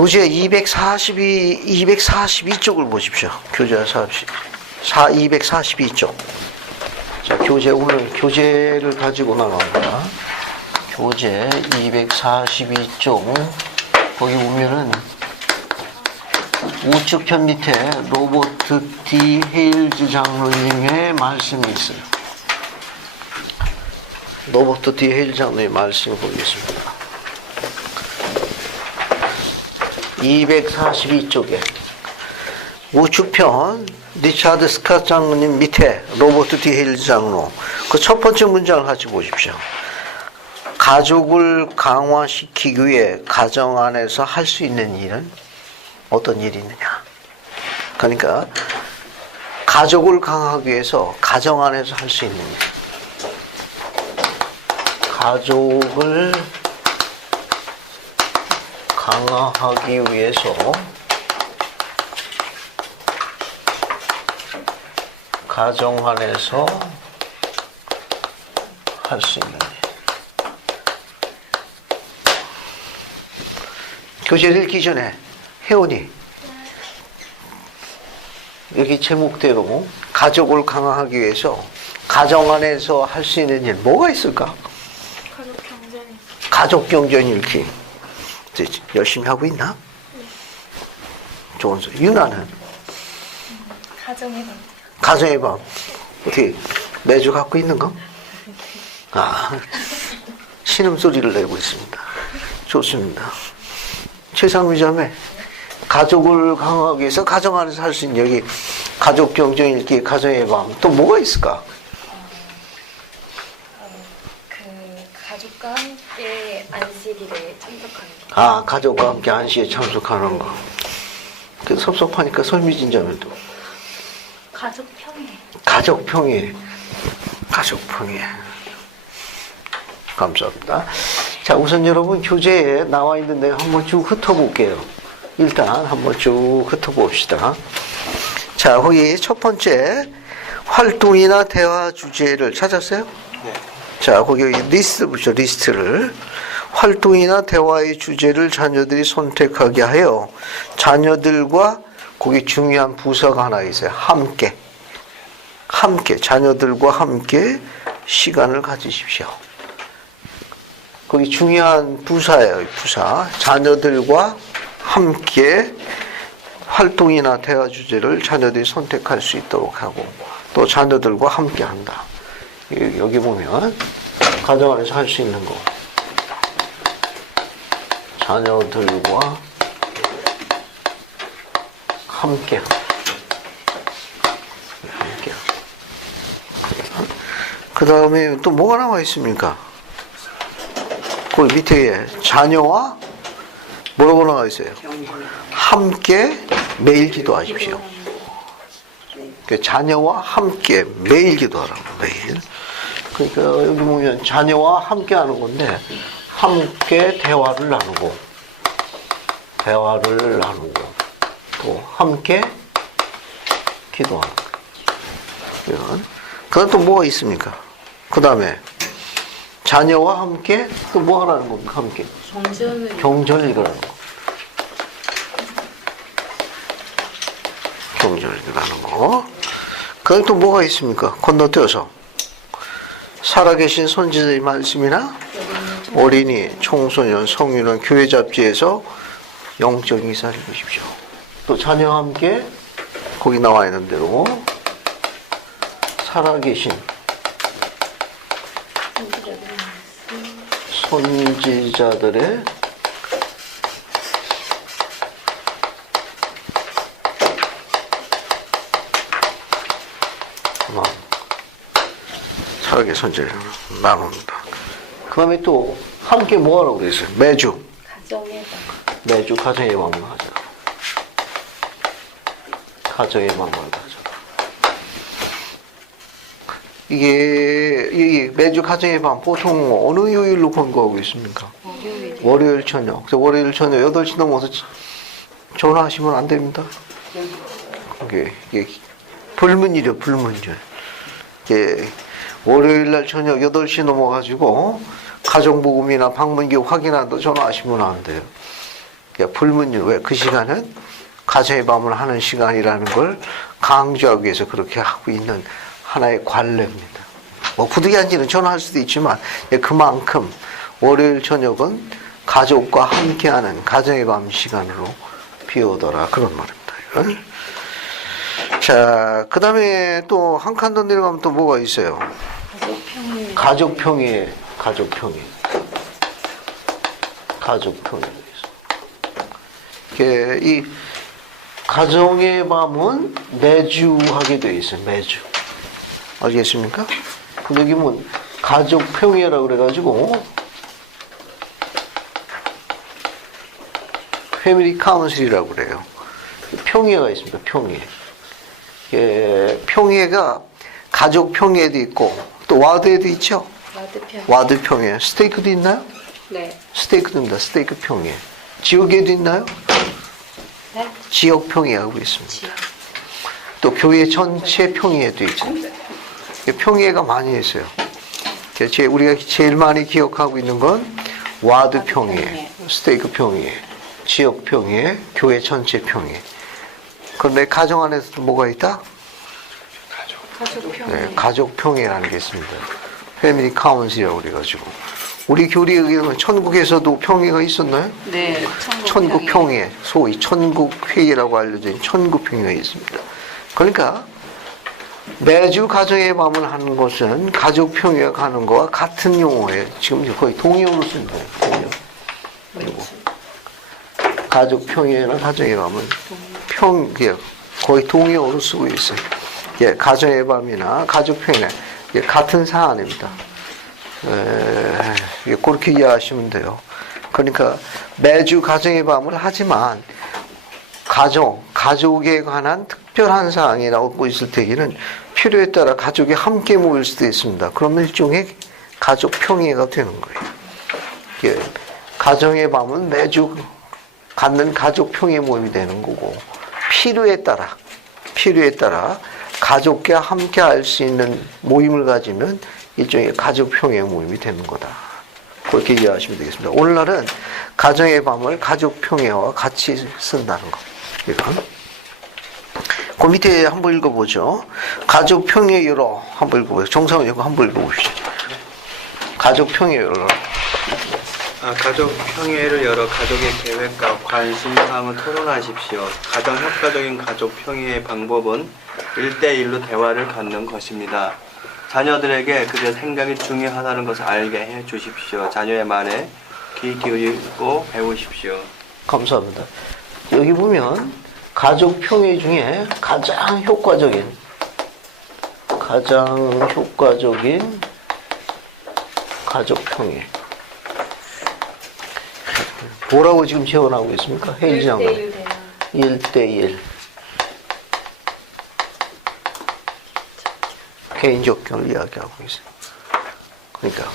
교재 242쪽을 보십시오. 교재 242쪽. 자, 오늘 교재를 가지고 나갑니다. 교재 242쪽. 거기 보면은 우측편 밑에 로버트 D. 헤일즈 장로님의 말씀이 있어요. 로버트 D. 헤일즈 장로님의 말씀을 보겠습니다. 242쪽에 우측편 리차드 스캇 장로님 밑에 로버트 D. 헤일즈 장로 그 첫 번째 문장을 같이 보십시오. 가족을 강화시키기 위해 가정 안에서 할 수 있는 일은 어떤 일이 있느냐. 그러니까 가족을 강화하기 위해서 가정 안에서 할 수 있는 일. 가족을 강화하기 위해서 가정 안에서 할 수 있는 일. 교재를 읽기 전에 혜원이 여기 제목대로 가족을 강화하기 위해서 가정 안에서 할 수 있는 일 뭐가 있을까? 가족 경전 읽기. 열심히 하고 있나? 네. 좋은 소리. 유나는? 가정의 밤. 가정의 밤. 어떻게 매주 갖고 있는 거? 아, 신음소리를 내고 있습니다. 좋습니다. 최상미 자매, 가족을 강화하기 위해서 가정 안에서 할 수 있는 여기 가족 경전 읽기, 가정의 밤. 또 뭐가 있을까? 가족과 함께 안식일에 참석하는 거. 아, 가족과 함께 안식에 참석하는 거. 그 섭섭하니까 설미진 자매도. 가족 평일. 가족 평일. 가족 평일. 감사합니다. 자, 우선 여러분 교재에 나와 있는 내용 한번 쭉 훑어볼게요. 일단 한번 쭉 훑어봅시다. 자, 거기 첫 번째 활동이나 대화 주제를 찾았어요? 네. 자, 거기 리스트 보죠. 리스트를. 활동이나 대화의 주제를 자녀들이 선택하게 하여 자녀들과 거기 중요한 부서가 하나 있어요. 함께. 자녀들과 함께 시간을 가지십시오. 거기 중요한 부사예요. 부사. 자녀들과 함께 활동이나 대화 주제를 자녀들이 선택할 수 있도록 하고 또 자녀들과 함께 한다. 여기 보면 가정 안에서 할 수 있는 거. 자녀들과 함께. 그 다음에 또 뭐가 나와 있습니까? 거기 밑에 자녀와 뭐라고 나와 있어요? 함께 매일 기도하십시오. 자녀와 함께 매일 기도하라고. 매일. 그러니까 여기 보면 자녀와 함께 하는 건데 함께 대화를 나누고 또 함께 기도하는 거예요. 그건 또 뭐가 있습니까? 그 다음에 자녀와 함께 또 뭐 하라는 겁니까? 함께 경전을 읽으라는 거. 경전을 읽으라는 거. 그건 또 뭐가 있습니까? 건너뛰어서 살아계신 선지자의 말씀이나 어린이, 청소년, 성인은 교회 잡지에서 영적 이사를 보십시오. 또 자녀와 함께 거기 나와 있는 대로 살아계신 선지자들의 살아계신 선지자를 나눕니다. 그 다음에 또 함께 뭐 하라고 그랬어요? 매주 가정의 방을 하자. 가정의 방을 하자. 이게 매주 가정의 방 보통 어느 요일로 권고하고 있습니까? 월요일 저녁. 그래서 월요일 저녁 8시 넘어서 전화하시면 안 됩니다. 이게 불문율이요, 불문율. 이게 월요일 날 저녁 8시 넘어가지고 가정복음이나 방문기 확인한다고 전화하시면 안 돼요. 그러니까 불문율, 왜 그 시간은 가정의 밤을 하는 시간이라는 걸 강조하기 위해서 그렇게 하고 있는 하나의 관례입니다. 뭐 부득이한지는 전할 수도 있지만 그만큼 월요일 저녁은 가족과 함께하는 가정의 밤 시간으로 비우더라 그런 말입니다. 자, 그 다음에 또 한 칸 더 내려가면 또 뭐가 있어요? 가족평에. 이 가정의 밤은 매주 하게 되어 있어요. 매주. 알겠습니까? 근데 여기 뭐 가족평회라고 그래가지고 패밀리 카운슬이라고 그래요. 평회가 있습니다. 평회. 평회가 가족 평회도 있고 또 와드에도 있죠. 와드 평회. 스테이크도 있나요? 네. 스테이크도 있습니다. 스테이크 평회. 지역에도 있나요? 네. 지역 평회하고 있습니다. 또 교회 전체 평회도 있죠. 평회가 많이 있어요. 우리가 제일 많이 기억하고 있는 건 와드 평회, 스테이크 평회, 지역 평회, 교회 전체 평회. 그런데 가정 안에서도 뭐가 있다? 가족 평회. 네, 가족 평회라는 게 있습니다. 패밀리 카운슬이라고 그래가지고 우리 교리에 천국에서도 평회가 있었나요? 네. 천국 평회, 소위 천국 회의라고 알려진 천국 평회가 있습니다. 그러니까 매주 가정의 밤을 하는 것은 가족 평회가 가는 거와 같은 용어예요. 지금 거의 동의어로 쓴 거예요. 그리고 가족 평회나 가정의 밤은 거의 동의어로 쓰고 있어요. 가정의 밤이나 가족 평회 같은 사안입니다. 그렇게 이해하시면 돼요. 그러니까 매주 가정의 밤을 하지만 가족에 관한 특별한 사항이 나오고 있을 때에는 필요에 따라 가족이 함께 모일 수도 있습니다. 그러면 일종의 가족 평회가 되는 거예요. 가정의 밤은 매주 갖는 가족 평회 모임이 되는 거고 필요에 따라 가족과 함께 할 수 있는 모임을 가지면 일종의 가족 평회 모임이 되는 거다. 그렇게 이해하시면 되겠습니다. 오늘날은 가정의 밤을 가족 평회와 같이 쓴다는 거. 이건. 그 밑에 한번 읽어보죠. 가족 평회 열어 한번 읽어보세요. 정상훈 이거 한번 읽어보시죠. 가족 평회 열어. 가족 평회를 열어 가족의 계획과 관심사항을 토론하십시오. 가장 효과적인 가족 평회의 방법은 1대1로 대화를 갖는 것입니다. 자녀들에게 그들의 생각이 중요하다는 것을 알게 해 주십시오. 자녀의 말에 귀 기울이고 배우십시오. 감사합니다. 여기 보면 가족 평회 중에 가장 효과적인 가족 평회. 뭐라고 지금 제언하고 있습니까? 회의 장관. 1대1. 개인적 경을 이야기하고 있어요. 그러니까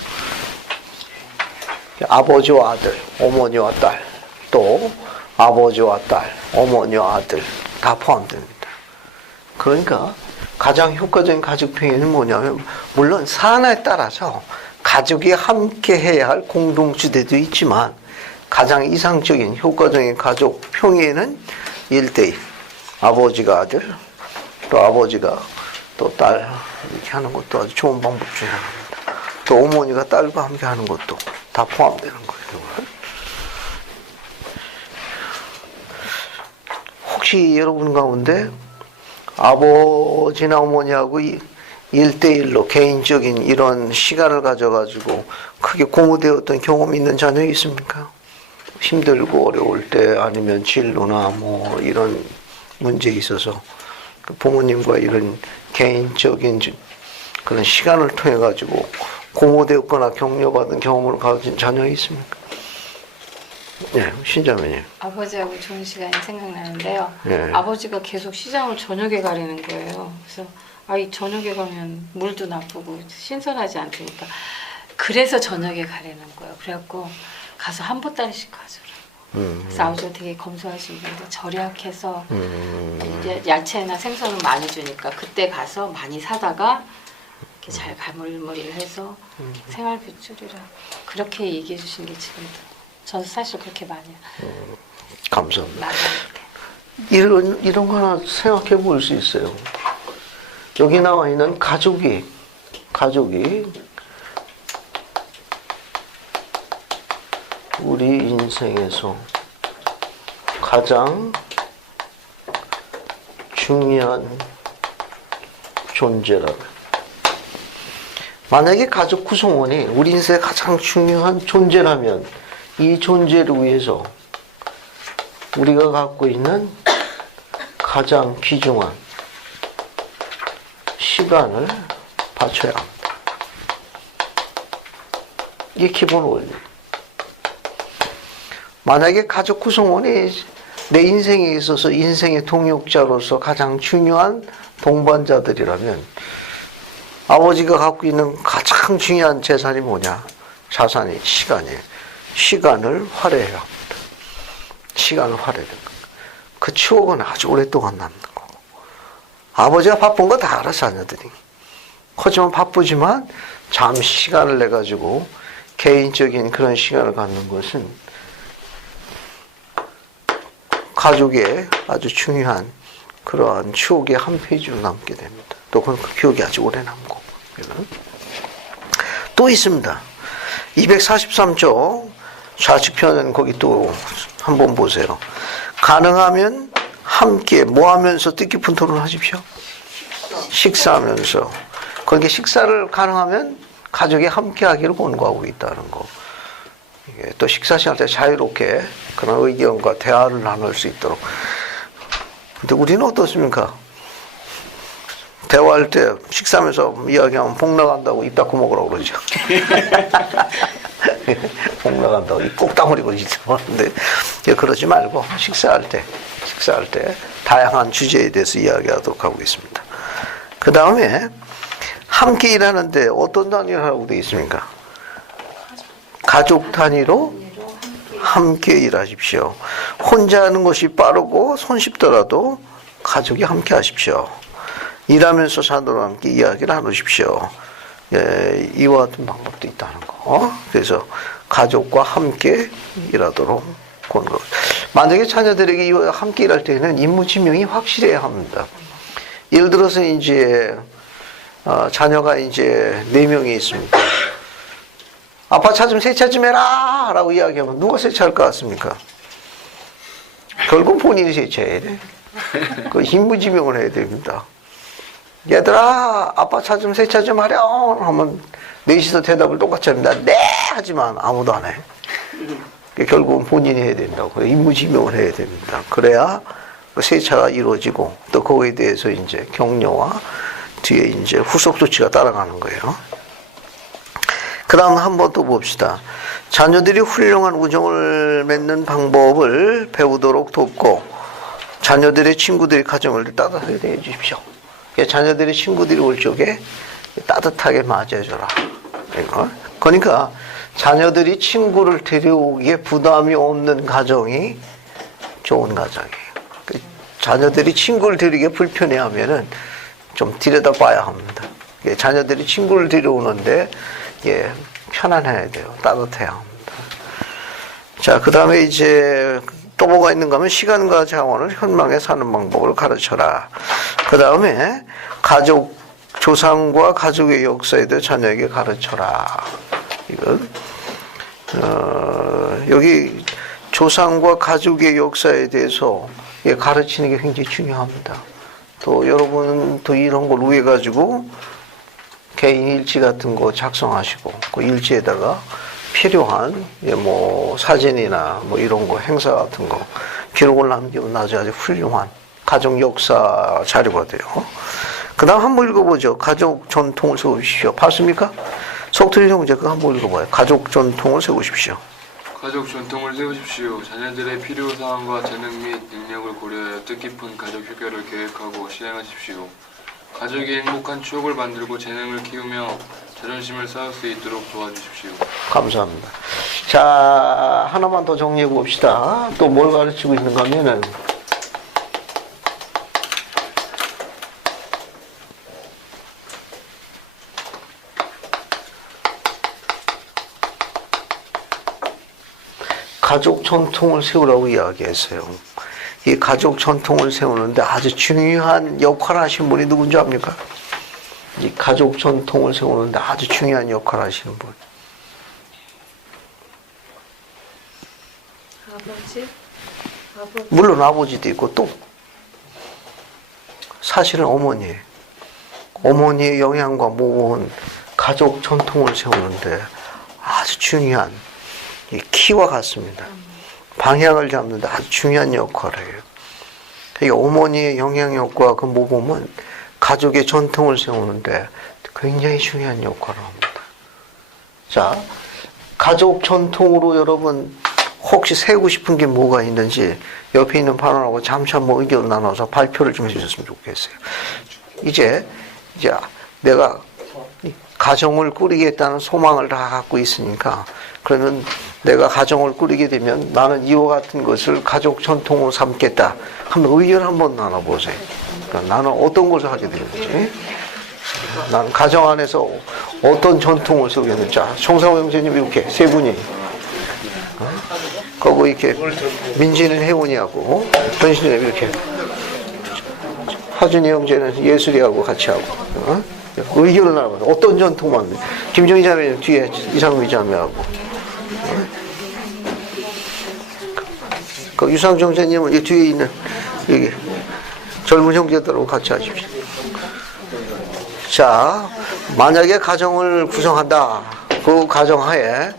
아버지와 아들, 어머니와 딸, 또 아버지와 딸, 어머니와 아들 다 포함됩니다. 그러니까 가장 효과적인 가족평회는 뭐냐면 물론 사안에 따라서 가족이 함께 해야 할 공동주대도 있지만 가장 이상적인 효과적인 가족평회는 1대1. 아버지가 아들, 또 아버지가 또 딸 이렇게 하는 것도 아주 좋은 방법 중에 하나입니다. 또 어머니가 딸과 함께 하는 것도 다 포함되는 거예요. 혹시 여러분 가운데 아버지나 어머니하고 1대1로 개인적인 이런 시간을 가져가지고 크게 고무되었던 경험이 있는 자녀 있습니까? 힘들고 어려울 때 아니면 진로나 뭐 이런 문제에 있어서 부모님과 이런 개인적인 그런 시간을 통해 가지고 고모되었거나 격려받은 경험을 가진 자녀 있습니까? 네, 신자매님. 아버지하고 좋은 시간이 생각나는데요. 네. 아버지가 계속 시장을 저녁에 가려는 거예요. 그래서 이 저녁에 가면 물도 나쁘고 신선하지 않으니까 그래서 저녁에 가려는 거예요. 그래갖고 가서 한 보따리씩 가져오라고. 그래서 아버지가 되게 검소하신 분인데 절약해서 이제 야채나 생선을 많이 주니까 그때 가서 많이 사다가 이렇게 잘 가물머리해서 생활비줄이라 그렇게 얘기해 주신 게 지금도 저는 사실 그렇게 많이 해요. 감사합니다. 나갈 때. 이런 거 하나 생각해 볼 수 있어요. 여기 나와 있는 가족이 우리 인생에서 가장 중요한 존재라면, 만약에 가족 구성원이 우리 인생의 가장 중요한 존재라면 이 존재를 위해서 우리가 갖고 있는 가장 귀중한 시간을 바쳐야 합니다. 이게 기본 원리. 만약에 가족 구성원이 내 인생에 있어서 인생의 동역자로서 가장 중요한 동반자들이라면 아버지가 갖고 있는 가장 중요한 재산이 뭐냐? 자산이 시간이에요. 시간을 활용해야 합니다. 시간을 활용해야 됩니다. 그 추억은 아주 오랫동안 남는 거고. 아버지가 바쁜 거 다 알아, 자녀들이. 하지만 바쁘지만 잠시 시간을 내가지고 개인적인 그런 시간을 갖는 것은 가족의 아주 중요한 그러한 추억의 한 페이지로 남게 됩니다. 또 그 기억이 아주 오래 남고. 또 있습니다. 243쪽 좌측편은 거기 또 한번 보세요. 가능하면 함께 뭐 하면서 뜻깊은 토론을 하십시오. 식사하면서. 거기에 식사를 가능하면 가족이 함께 하기를 권고하고 있다는 거. 이게 또 식사 시간 때 자유롭게 그런 의견과 대화를 나눌 수 있도록. 근데 우리는 어떻습니까? 대화할 때 식사하면서 이야기하면 복 나간다고 입 닫고 먹으라고 그러죠. 복 나간다고 입 꼭 다물고 있죠. 근데 그러지 말고 식사할 때 다양한 주제에 대해서 이야기하도록 하고 있습니다. 그 다음에 함께 일하는데 어떤 단위를 하라고 되어 있습니까? 가족 단위로 함께 일하십시오. 혼자 하는 것이 빠르고 손쉽더라도 가족이 함께 하십시오. 일하면서 자녀와 함께 이야기를 나누십시오. 예, 이와 같은 방법도 있다는 거. 그래서 가족과 함께 일하도록 권고. 만약에 자녀들에게 이와 함께 일할 때는 임무 지명이 확실해야 합니다. 예를 들어서 이제 자녀가 이제 4명이 있습니다. 아빠 차 좀 세차 좀 해라! 라고 이야기하면 누가 세차할 것 같습니까? 결국 본인이 세차해야 돼. 그 임무지명을 해야 됩니다. 얘들아, 아빠 차 좀 세차 좀 하렴! 하면 넷이서 대답을 똑같이 합니다. 네! 하지만 아무도 안 해. 결국은 본인이 해야 된다고. 임무지명을 해야 됩니다. 그래야 그 세차가 이루어지고 또 거기에 대해서 이제 격려와 뒤에 이제 후속 조치가 따라가는 거예요. 그 다음 한번 또 봅시다. 자녀들이 훌륭한 우정을 맺는 방법을 배우도록 돕고 자녀들의 친구들이 가정을 따뜻하게 대해 주십시오. 자녀들의 친구들이 올 적에 따뜻하게 맞이해줘라. 그러니까 자녀들이 친구를 데려오기에 부담이 없는 가정이 좋은 가정이에요. 자녀들이 친구를 데리기에 불편해하면은 좀 들여다봐야 합니다. 자녀들이 친구를 데려오는데 편안해야 돼요. 따뜻해야 합니다. 자, 그 다음에 이제 또 뭐가 있는가 하면 시간과 자원을 현명하게 사는 방법을 가르쳐라. 그 다음에 가족, 조상과 가족의 역사에 대해 자녀에게 가르쳐라. 이건, 여기 조상과 가족의 역사에 대해서 가르치는 게 굉장히 중요합니다. 또 여러분은 또 이런 걸 위해 가지고 개인 일지 같은 거 작성하시고 그 일지에다가 필요한 뭐 사진이나 뭐 이런 거 행사 같은 거 기록을 남기면 나중에 아주 훌륭한 가족 역사 자료가 돼요. 그 다음 한번 읽어보죠. 가족 전통을 세우십시오. 봤습니까? 속틀이 형제 그거 한번 읽어봐요. 가족 전통을 세우십시오. 가족 전통을 세우십시오. 자녀들의 필요사항과 재능 및 능력을 고려하여 뜻깊은 가족 휴가를 계획하고 시행하십시오. 가족이 행복한 추억을 만들고 재능을 키우며 자존심을 쌓을 수 있도록 도와주십시오. 감사합니다. 자, 하나만 더 정리해 봅시다. 또 뭘 가르치고 있는가 하면은 가족 전통을 세우라고 이야기했어요. 이 가족 전통을 세우는데 아주 중요한 역할을 하신 분이 누군지 압니까? 이 가족 전통을 세우는데 아주 중요한 역할을 하시는 분. 아버지? 물론 아버지도 있고 또 사실은 어머니예요. 어머니의 영향과 모범은 가족 전통을 세우는데 아주 중요한 이 키와 같습니다. 방향을 잡는데 아주 중요한 역할을 해요. 이 어머니의 영향력과 그 모범은 가족의 전통을 세우는데 굉장히 중요한 역할을 합니다. 자, 가족 전통으로 여러분 혹시 세우고 싶은 게 뭐가 있는지 옆에 있는 발언하고 잠시 한번 의견을 나눠서 발표를 좀 해주셨으면 좋겠어요. 이제 내가 가정을 꾸리겠다는 소망을 다 갖고 있으니까 그러면 내가 가정을 꾸리게 되면 나는 이와 같은 것을 가족 전통으로 삼겠다 하면 의견 한번 나눠보세요. 그러니까 나는 어떤 것을 하게 되는지, 나는 가정 안에서 어떤 전통을 세우겠는지. 자, 송상호 형제님 이렇게 세 분이 그리고 이렇게 민지는 혜원이하고 변신님 이렇게, 하준이 형제는 예술이하고 같이 하고 의견을 나눠봐. 어떤 전통만. 김정희 자매는 뒤에 이상미 자매하고, 그 유상정 자님은 이 뒤에 있는 여기 젊은 형제들하고 같이 하십시오. 자, 만약에 가정을 구성한다. 그 가정하에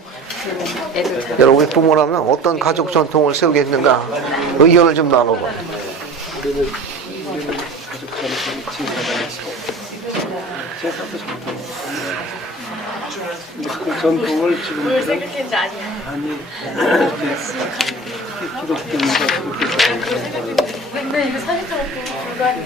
여러분이 부모라면 어떤 가족 전통을 세우겠는가 의견을 좀 나눠봐. 전통을 지금 근데 이거 사진 찍고 불가능.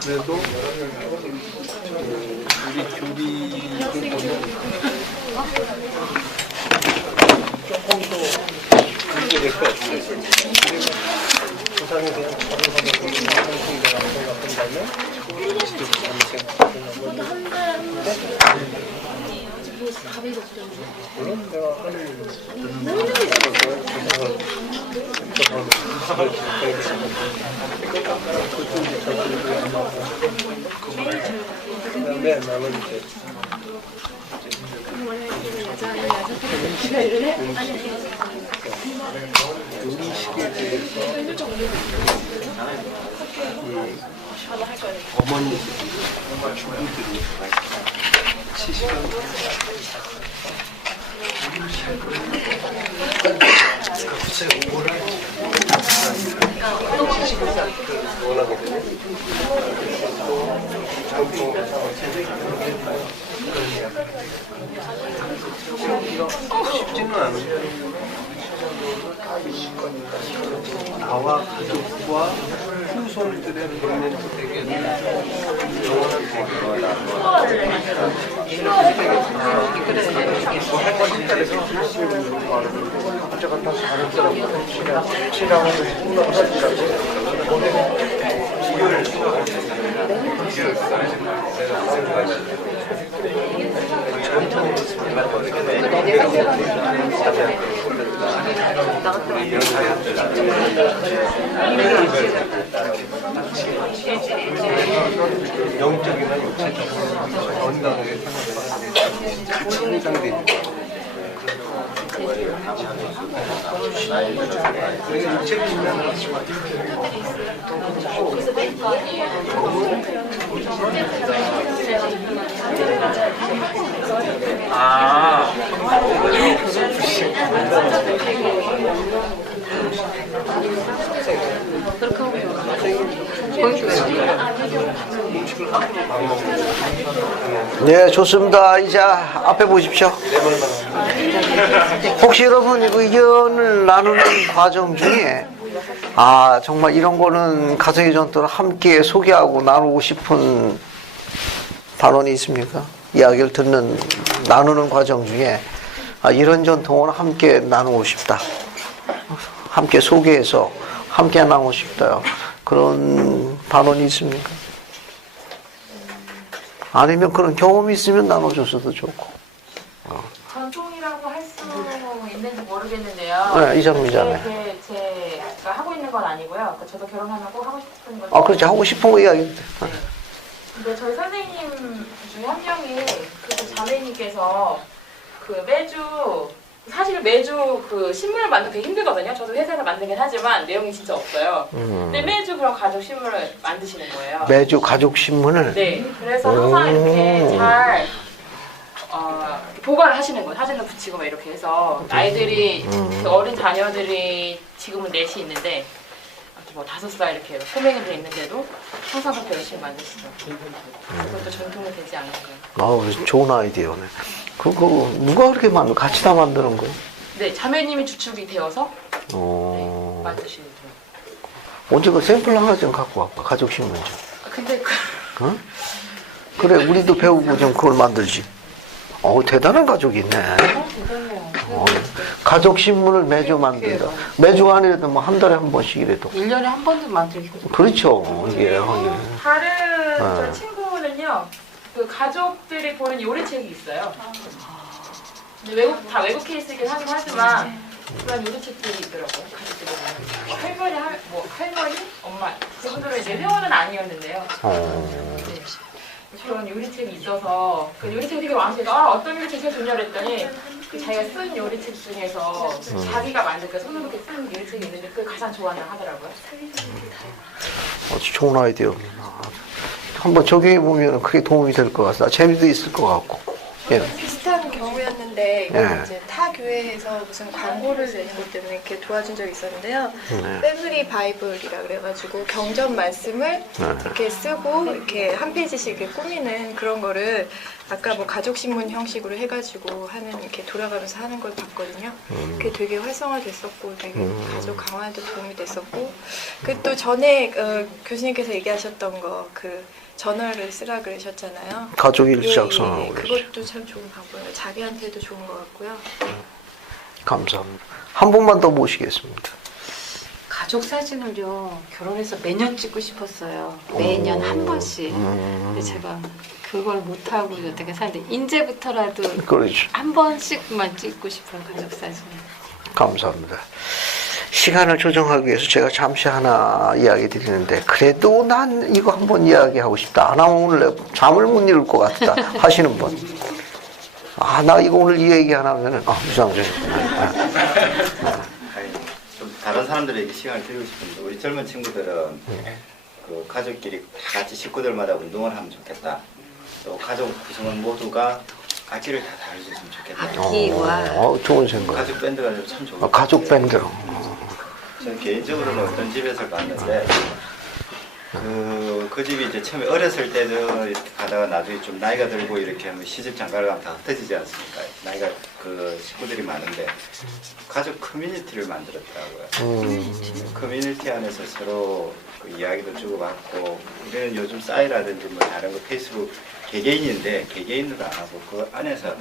그래도 우리 교리 조금 더 이게 될 것 같아요. 부산에 대한 자료하고 생각한다면 물론 내가 그다음에 나는 이제 음식에 대해서 어머니들이 주부들이 시시간 쉽지는 않아요. 나와 가족과 후손들의 맹내들에게는 영적이나 육체적으로 건강하게 같이 성장되는 거. 네, 좋습니다. 이제 앞에 보십시오. 혹시 여러분 의견을 나누는 과정 중에 정말 이런 거는 가정의 전통을 함께 소개하고 나누고 싶은 발언이 있습니까? 이야기를 나누는 과정 중에 이런 전통을 함께 나누고 싶다. 함께 소개해서 함께 나누고 싶다. 그런 반론이 있습니까? 아니면 그런 경험이 있으면 나눠줬어도 좋고. 전통이라고 할 수 있는지 모르겠는데요. 네, 이장미잖아요. 제가 하고 있는 건 아니고요. 저도 결혼하면 꼭 하고 싶은 거죠. 그렇지. 하고 싶은 거 이야기. 근데 저희 선생님 중에 한 명이 그 자매님께서 매주 그 신문을 만들기 되게 힘들거든요. 저도 회사에서 만들긴 하지만 내용이 진짜 없어요. 근데 매주 그런 가족 신문을 만드시는 거예요. 매주 가족 신문을. 네. 그래서 항상 이렇게 잘 보관을 하시는 거예요. 사진도 붙이고 막 이렇게 해서 아이들이 그 어린 자녀들이 지금은 넷이 있는데 뭐 5살 이렇게 꼬맹이들 있는데도 항상 그렇게 열심히 만드시더라고요. 그것도 전통이 되지 않을까. 좋은 아이디어네. 그거 누가 그렇게 같이 다 만드는 거예요? 네, 자매님이 주축이 되어서 만드시는 거예요. 언제 그 샘플 하나 좀 갖고 와봐. 가족 신문 좀. 근데 어? 그래, 우리도 배우고 좀 그걸 만들지. 대단한 가족이 있네. 대단해요. 가족 신문을 매주 만든다. 매주 아니라도 뭐 한 달에 한 번씩이라도. 1년에 한 번도 만들고. 그렇죠. 이게. 다른 저 친구는요, 그 가족들이 보는 요리책이 있어요. 근데 외국 케이스이긴 하긴 하지만 그런 요리책들이 있더라고요. 가족들이 보면 할머니, 엄마 그분들은 이제 회원은 아니었는데요. 네. 그런 요리책이 있어서 그 요리책이 되게 많으니까 어떤 요리책이 제일 좋냐 그랬더니 그 자기가 쓴 요리책 중에서 자기가 만든 그 손으로 이렇게 쓴 요리책이 있는데 그게 가장 좋아한다 하더라고요. 아주 좋은 아이디어. 한번 적용해보면 크게 도움이 될 것 같다. 재미도 있을 것 같고. 예. 비슷한 경우였는데 이건 예. 이제 타 교회에서 무슨 광고를 내는 것 때문에 이렇게 도와준 적이 있었는데요. 네. 패밀리 바이블이라 그래가지고 경전 말씀을 이렇게 쓰고 이렇게 한 페이지씩 이렇게 꾸미는 그런 거를 아까 뭐 가족 신문 형식으로 해가지고 하는 이렇게 돌아가면서 하는 걸 봤거든요. 그게 되게 활성화됐었고 되게 가족 강화에도 도움이 됐었고 그 또 전에 교수님께서 얘기하셨던 거 그 전화를 쓰라 그러셨잖아요. 가족 일시작성하고 그것도 참 좋은 방법이에요. 자기한테도 좋은 것 같고요. 감사합니다. 한 분만 더 모시겠습니다. 가족 사진을요 결혼해서 매년 찍고 싶었어요. 매년 한 번씩. 근데 제가 그걸 못하고 어떻게 사는데 이제부터라도 그렇죠. 한 번씩만 찍고 싶어요. 가족 사진. 감사합니다. 시간을 조정하기 위해서 제가 잠시 하나 이야기 드리는데 그래도 난 이거 한번 이야기하고 싶다. 나 오늘 잠을 못 이룰 것 같다 하시는 분. 나 이거 오늘 이 얘기 안 하면은 무상정. 좀 다른 사람들에게 시간을 드리고 싶은데 우리 젊은 친구들은 그 가족끼리 다 같이 식구들마다 운동을 하면 좋겠다. 또 가족 구성원 모두가 악기를 다 다루셨으면 좋겠다. 악기와 좋은 생각. 가족 밴드가 참 좋은 가족 밴드. 저는 개인적으로는 어떤 집에서 봤는데 그 집이 이제 처음에 어렸을 때는 이렇게 가다가 나중에 좀 나이가 들고 이렇게 하면 시집 장가를 가면 다 흩어지지 않습니까? 나이가 그 식구들이 많은데 가족 커뮤니티를 만들었더라고요. 커뮤니티 안에서 서로 그 이야기도 주고받고 우리는 요즘 싸이라든지 뭐 다른 거 페이스북 개개인인데 개개인으로 안 하고 그 안에서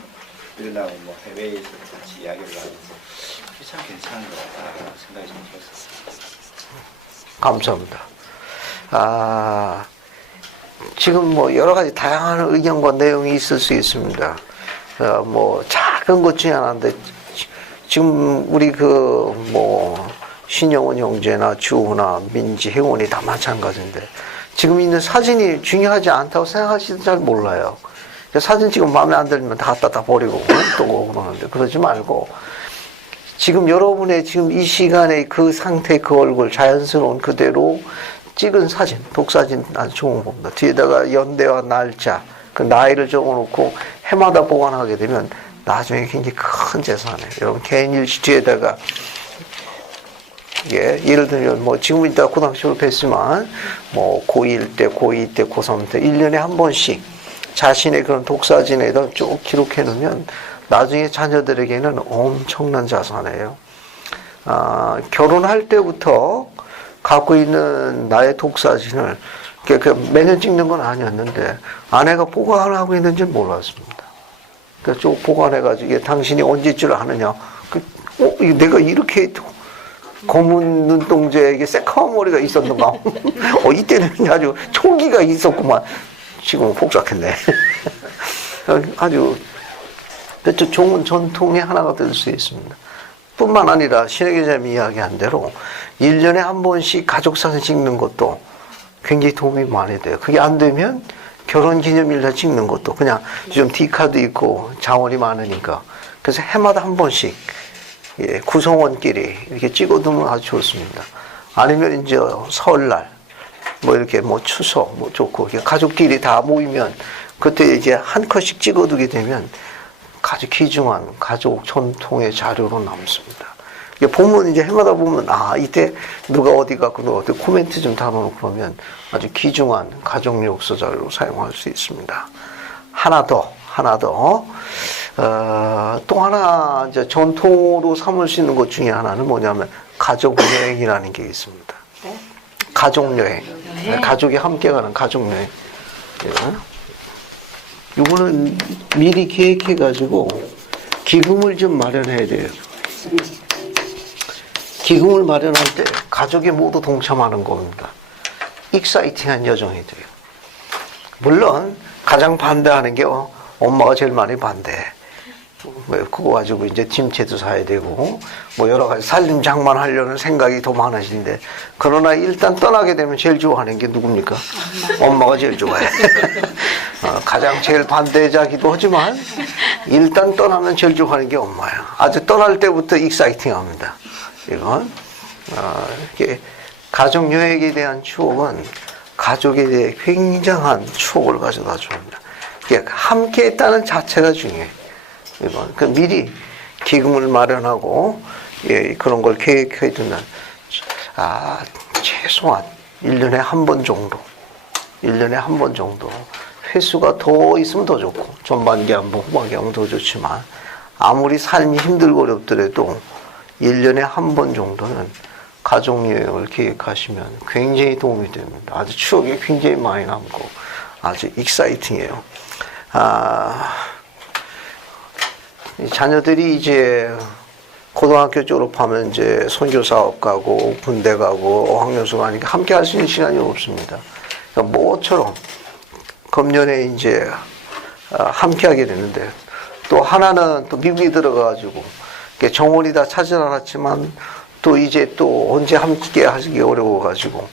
일어나고 뭐 해외에서 같이 이야기를 하면서 참 괜찮은 것 같다는 생각이 좀 들었어요. 감사합니다. 지금 뭐 여러 가지 다양한 의견과 내용이 있을 수 있습니다. 뭐 작은 것 중에 하나인데 지금 우리 신영원 형제나 주호나 민지, 혜원이 다 마찬가지인데 지금 있는 사진이 중요하지 않다고 생각하시는 잘 몰라요. 사진 지금 마음에 안 들면 다 갖다 다 버리고 또 오고 그러는데 그러지 말고 지금 여러분의 지금 이 시간에 그 상태, 그 얼굴 자연스러운 그대로 찍은 사진, 독사진 아주 좋은 겁니다. 뒤에다가 연대와 날짜, 그 나이를 적어놓고 해마다 보관하게 되면 나중에 굉장히 큰 재산이에요. 여러분 개인 일시 뒤에다가 예를 들면 뭐 지금 이따 고등학교 졸업했지만 뭐 고1 때, 고2 때, 고3 때 1년에 한 번씩 자신의 그런 독사진에다 쭉 기록해 놓으면 나중에 자녀들에게는 엄청난 자산이에요. 결혼할 때부터 갖고 있는 나의 독사진을 매년 찍는 건 아니었는데 아내가 보관을 하고 있는지 몰랐습니다. 그래서 쭉 보관해가지고 이게 당신이 언제쯤 하느냐. 이게 내가 이렇게 검은 눈동자에게 새카만 머리가 있었는가? 이때는 아주 초기가 있었구만. 지금은 복잡했네. 아주 좋은 전통의 하나가 될 수 있습니다. 뿐만 아니라 신의 기자님이 이야기한 대로 1년에 한 번씩 가족 사진 찍는 것도 굉장히 도움이 많이 돼요. 그게 안 되면 결혼 기념일날 찍는 것도 그냥 좀 D카드 있고 자원이 많으니까. 그래서 해마다 한 번씩 구성원끼리 이렇게 찍어두면 아주 좋습니다. 아니면 이제 설날, 뭐 이렇게 뭐 추석, 뭐 좋고, 가족끼리 다 모이면 그때 이제 한 컷씩 찍어두게 되면 아주 귀중한 가족 전통의 자료로 남습니다. 보면 이제 해마다 보면 이때 누가 어디 갔고 누가 어디 코멘트 좀 달아놓고 그러면 아주 귀중한 가족 역사 자료로 사용할 수 있습니다. 하나 더 또 하나 이제 전통으로 삼을 수 있는 것 중에 하나는 뭐냐면 가족 여행이라는 게 있습니다. 네? 가족 여행. 가족이 함께 가는 가족 여행. 이거는 미리 계획해가지고 기금을 좀 마련해야 돼요. 기금을 마련할 때 가족이 모두 동참하는 겁니다. 익사이팅한 여정이 돼요. 물론 가장 반대하는 게 엄마가 제일 많이 반대. 그거 가지고 이제 팀체도 사야 되고 뭐 여러 가지 살림 장만하려는 생각이 더 많으신데, 그러나 일단 떠나게 되면 제일 좋아하는 게 누굽니까? 엄마가 제일 좋아해. 가장 제일 반대자기도 하지만 일단 떠나면 제일 좋아하는 게 엄마야. 아주 떠날 때부터 익사이팅합니다. 이건 이렇게 가족 여행에 대한 추억은 가족에 대해 굉장한 추억을 가져다 줍니다. 함께 했다는 자체가 중요해요. 이건 미리 기금을 마련하고 그런 걸 계획해 두면 최소한 1년에 한 번 정도, 1년에 한 번 정도, 횟수가 더 있으면 더 좋고 전반기 한 번, 후반기 한 번 더 좋지만 아무리 삶이 힘들고 어렵더라도 1년에 한 번 정도는 가족여행을 계획하시면 굉장히 도움이 됩니다. 아주 추억이 굉장히 많이 남고 아주 익사이팅해요. 자녀들이 이제 고등학교 졸업하면 이제 선교사업 가고 군대 가고 어학연수 가니까 함께 할 수 있는 시간이 없습니다. 그러니까 뭐처럼 금년에 이제 함께 하게 되는데, 또 하나는 또 미국에 들어가가지고 정원이 다 찾지 않았지만 또 이제 또 언제 함께 하기 어려워가지고,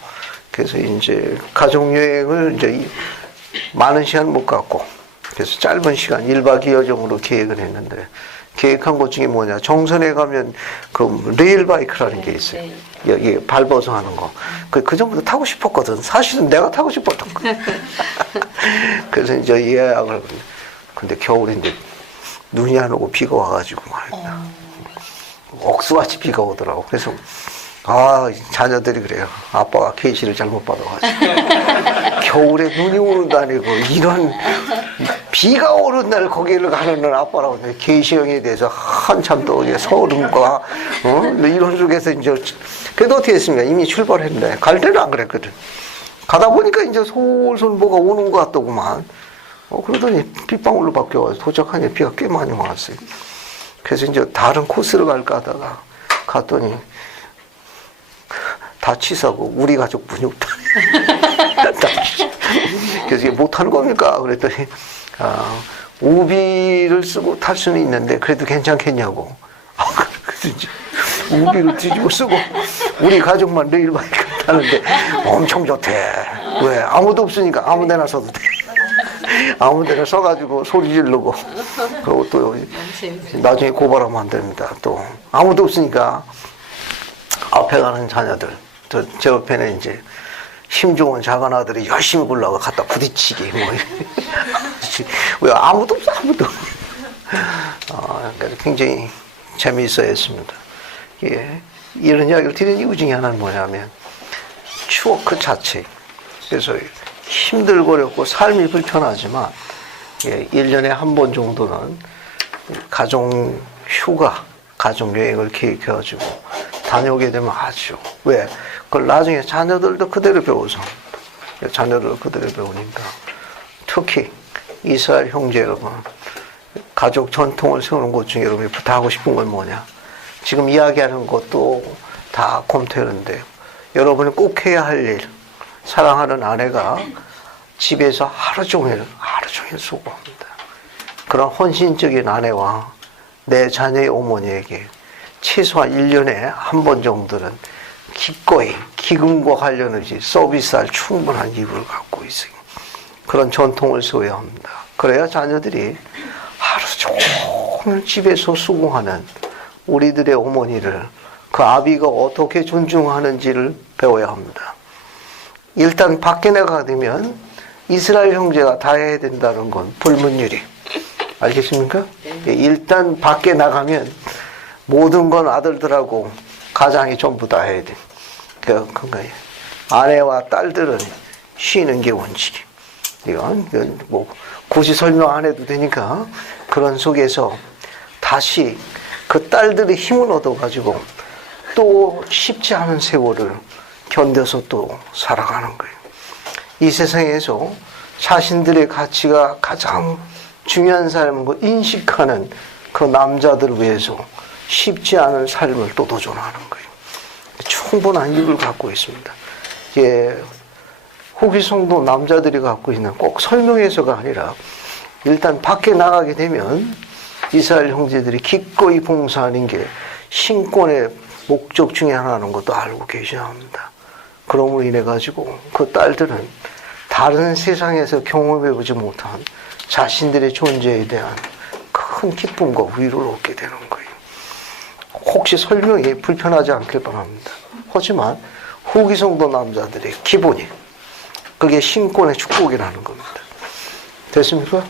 그래서 이제 가족여행을 이제 많은 시간 못 갖고 그래서 짧은 시간 1박 2일 여정으로 계획을 했는데, 계획한 것 중에 뭐냐, 정선에 가면 그 레일바이크라는 게 있어요. 여기 밟아서 하는 거. 그 전부터 타고 싶었거든. 사실은 내가 타고 싶었던 거. 그래서 이제 예약을. 근데 겨울인데 눈이 안 오고 비가 와가지고 말이야. 억수같이 비가 오더라고. 그래서 자녀들이 그래요. 아빠가 계시를 잘못 받아가지고. 겨울에 눈이 오는 도 아니고 이런 비가 오는 날 거기를 가는 아빠라고. 계시형에 대해서 한참 또 서름과 이런 속에서 이제 그래도 어떻게 했습니까? 이미 출발했는데 갈 때는 안 그랬거든. 가다 보니까 이제 솔솔 뭐가 오는 것 같더구만. 그러더니 빗방울로 바뀌어가지고 도착하니 비가 꽤 많이 왔어요. 그래서 이제 다른 코스를 갈까 하다가 갔더니 다 취소하고 우리 가족분이 없다. 그래서 이게 못하는 겁니까? 그랬더니 우비를 쓰고 탈 수는 있는데 그래도 괜찮겠냐고. 그래서 이제 우비를 뒤집어 쓰고 우리 가족만 레일바이크 타는데 엄청 좋대. 왜? 아무도 없으니까 아무 데나 서도 돼. 아무 데나 서가지고 소리 지르고, 그리고 또 나중에 고발하면 안 됩니다. 또 아무도 없으니까 앞에 가는 자녀들, 제 옆에는 이제 힘 좋은 작은 아들이 열심히 굴러가 갖다 부딪히기 뭐. 왜 아무도 없어, 아무도. 그래서 굉장히 재미있어 했습니다. 이런 이야기를 드리는 이유 중에 하나는 뭐냐면 추억 그 자체. 그래서 힘들고 어렵고 삶이 불편하지만 1년에 한 번 정도는 가족 휴가, 가족 여행을 계획해가지고 다녀오게 되면 아주, 왜? 그걸 나중에 자녀들도 그대로 배워서 자녀를 그대로 배우니까. 특히 이스라엘 형제 여러분, 가족 전통을 세우는 것 중에 여러분이 부탁하고 싶은 건 뭐냐? 지금 이야기하는 것도 다 검토하는데 여러분이 꼭 해야 할 일, 사랑하는 아내가 집에서 하루 종일 수고합니다. 그런 헌신적인 아내와 내 자녀의 어머니에게 최소한 1년에 한 번 정도는 기꺼이 기금과 관련없이 서비스할 충분한 이유를 갖고 있어요. 그런 전통을 세워야 합니다. 그래야 자녀들이 하루 종일 집에서 수고하는 우리들의 어머니를 그 아비가 어떻게 존중하는지를 배워야 합니다. 일단 밖에 나가게 되면 이스라엘 형제가 다 해야 된다는 건 불문율이. 알겠습니까? 일단 밖에 나가면 모든 건 아들들하고 가장이 전부 다 해야 돼. 그거예요. 아내와 딸들은 쉬는 게 원칙이에요. 이건 뭐 굳이 설명 안 해도 되니까 그런 속에서 다시 그 딸들의 힘을 얻어가지고 또 쉽지 않은 세월을 견뎌서 또 살아가는 거예요. 이 세상에서 자신들의 가치가 가장 중요한 삶을 인식하는 그 남자들을 위해서 쉽지 않은 삶을 또 도전하는 거예요. 충분한 이유를 갖고 있습니다. 후기 성도 남자들이 갖고 있는 꼭 설명해서가 아니라 일단 밖에 나가게 되면 이스라엘 형제들이 기꺼이 봉사하는 게 신권의 목적 중에 하나라는 것도 알고 계셔야 합니다. 그러므로 인해 가지고 그 딸들은 다른 세상에서 경험해보지 못한 자신들의 존재에 대한 큰 기쁨과 위로를 얻게 되는 거예요. 혹시 설명이 불편하지 않길 바랍니다. 하지만 후기 성도 남자들의 기본이 그게 신권의 축복이라는 겁니다. 됐습니까?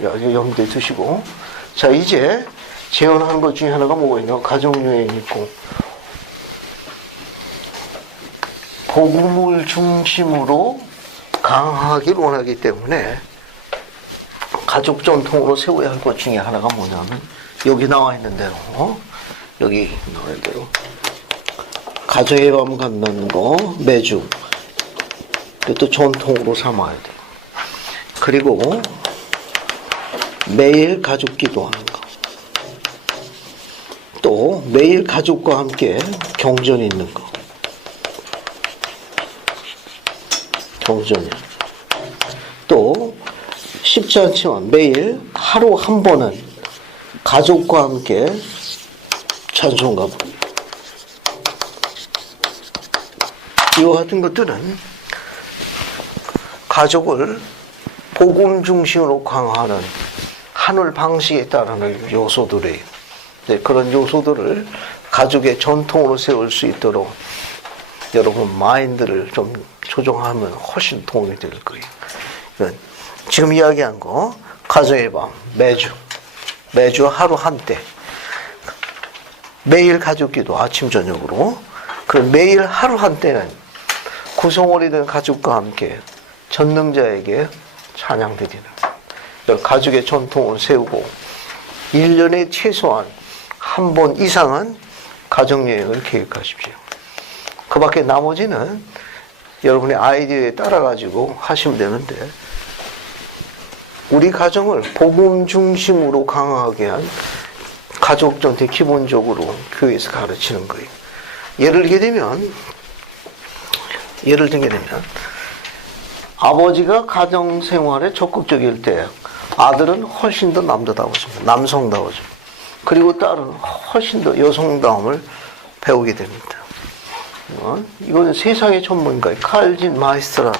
염두에 두시고. 자, 이제 재현하는 것 중에 하나가 뭐가 있냐? 가정여행이 있고, 복음을 중심으로 강하길 원하기 때문에 가족 전통으로 세워야 할 것 중에 하나가 뭐냐면, 여기 나와 있는 대로, 여기 나와 있는 대로, 가정의 밤 갖는 거 매주, 또 전통으로 삼아야 돼. 그리고 매일 가족 기도하는 거. 또 매일 가족과 함께 경전 있는 거. 경전이. 또 쉽지 않지만 매일 하루 한 번은 가족과 함께 찬송가 부르기. 이와 같은 것들은 가족을 복음 중심으로 강화하는 하늘 방식에 따르는 요소들이에요. 그런 요소들을 가족의 전통으로 세울 수 있도록 여러분 마인드를 좀 조정하면 훨씬 도움이 될 거예요. 지금 이야기한 거 가정의 밤 매주 하루 한때 매일 가족기도 아침 저녁으로 그 매일 하루 한때는 구성원이 된 가족과 함께 전능자에게 찬양드리는 가족의 전통을 세우고 1년에 최소한 한 번 이상은 가정여행을 계획하십시오. 그 밖에 나머지는 여러분의 아이디어에 따라 가지고 하시면 되는데 우리 가정을 복음 중심으로 강화하게 한 가족 전체 기본적으로 교회에서 가르치는 거예요. 예를 들게 되면 아버지가 가정 생활에 적극적일 때 아들은 훨씬 더 남자다워집니다. 남성다워져. 그리고 딸은 훨씬 더 여성다움을 배우게 됩니다. 이거는 세상의 전문가 칼진 마이스터란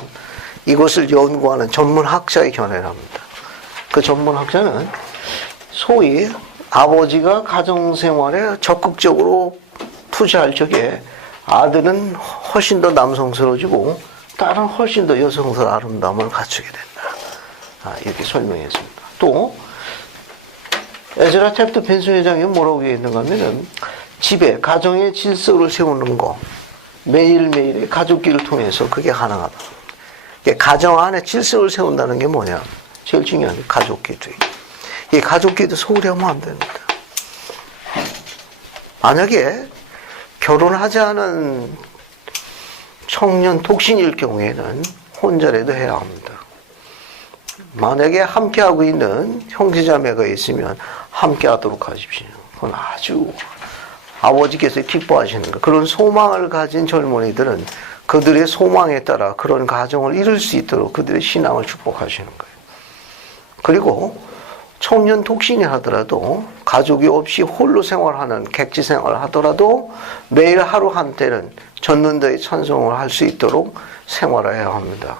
이것을 연구하는 전문학자의 견해랍니다. 그 전문학자는 소위 아버지가 가정생활에 적극적으로 투자할 적에 아들은 훨씬 더 남성스러워지고 딸은 훨씬 더 여성스러운 아름다움을 갖추게 된다. 이렇게 설명했습니다. 또 에즈라 챕터 벤슨 회장이 뭐라고 얘기했는가 하면은 집에 가정의 질서를 세우는 거 매일매일의 가족기를 통해서 그게 가능하다. 가정 안에 질서를 세운다는 게 뭐냐? 제일 중요한 게 가족기도. 이 가족기도 소홀히 하면 안 됩니다. 만약에 결혼하지 않은 청년 독신일 경우에는 혼자라도 해야 합니다. 만약에 함께하고 있는 형제자매가 있으면 함께하도록 하십시오. 그건 아주 아버지께서 기뻐하시는 거. 그런 소망을 가진 젊은이들은 그들의 소망에 따라 그런 가정을 이룰 수 있도록 그들의 신앙을 축복하시는 거예요. 그리고 청년 독신이 하더라도 가족이 없이 홀로 생활하는 객지 생활을 하더라도 매일 하루 한때는 전능자의 찬송을 할 수 있도록 생활해야 합니다.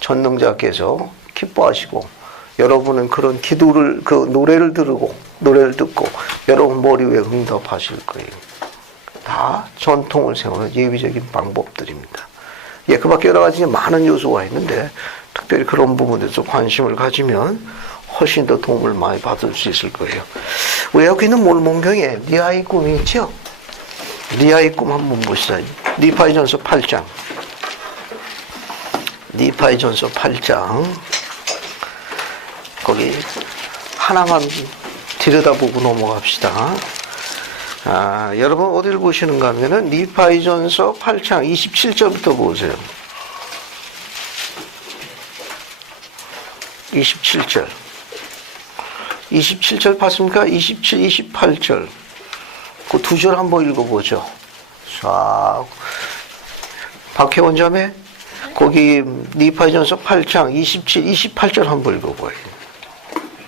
전능자께서 기뻐하시고 여러분은 그런 기도를 그 노래를 듣고 여러분 머리 위에 응답하실 거예요. 다 전통을 세우는 예비적인 방법들입니다. 예, 그 밖에 여러 가지 많은 요소가 있는데 특별히 그런 부분에 좀 관심을 가지면 훨씬 더 도움을 많이 받을 수 있을 거예요. 우리 여기 있는 몰몬경에 리아의 꿈이 있죠? 리아의 꿈 한번 보시다. 니파이전서 8장. 니파이전서 8장. 거기 하나만 들여다보고 넘어갑시다. 여러분 어디를 보시는가 하면은 니파이전서 8장 27절부터 보세요. 27절. 27절 봤습니까? 27, 28절. 그 두 절 한번 읽어보죠. 싹. 박혜원 자매, 거기 니파이전서 8장 27, 28절 한번 읽어봐요.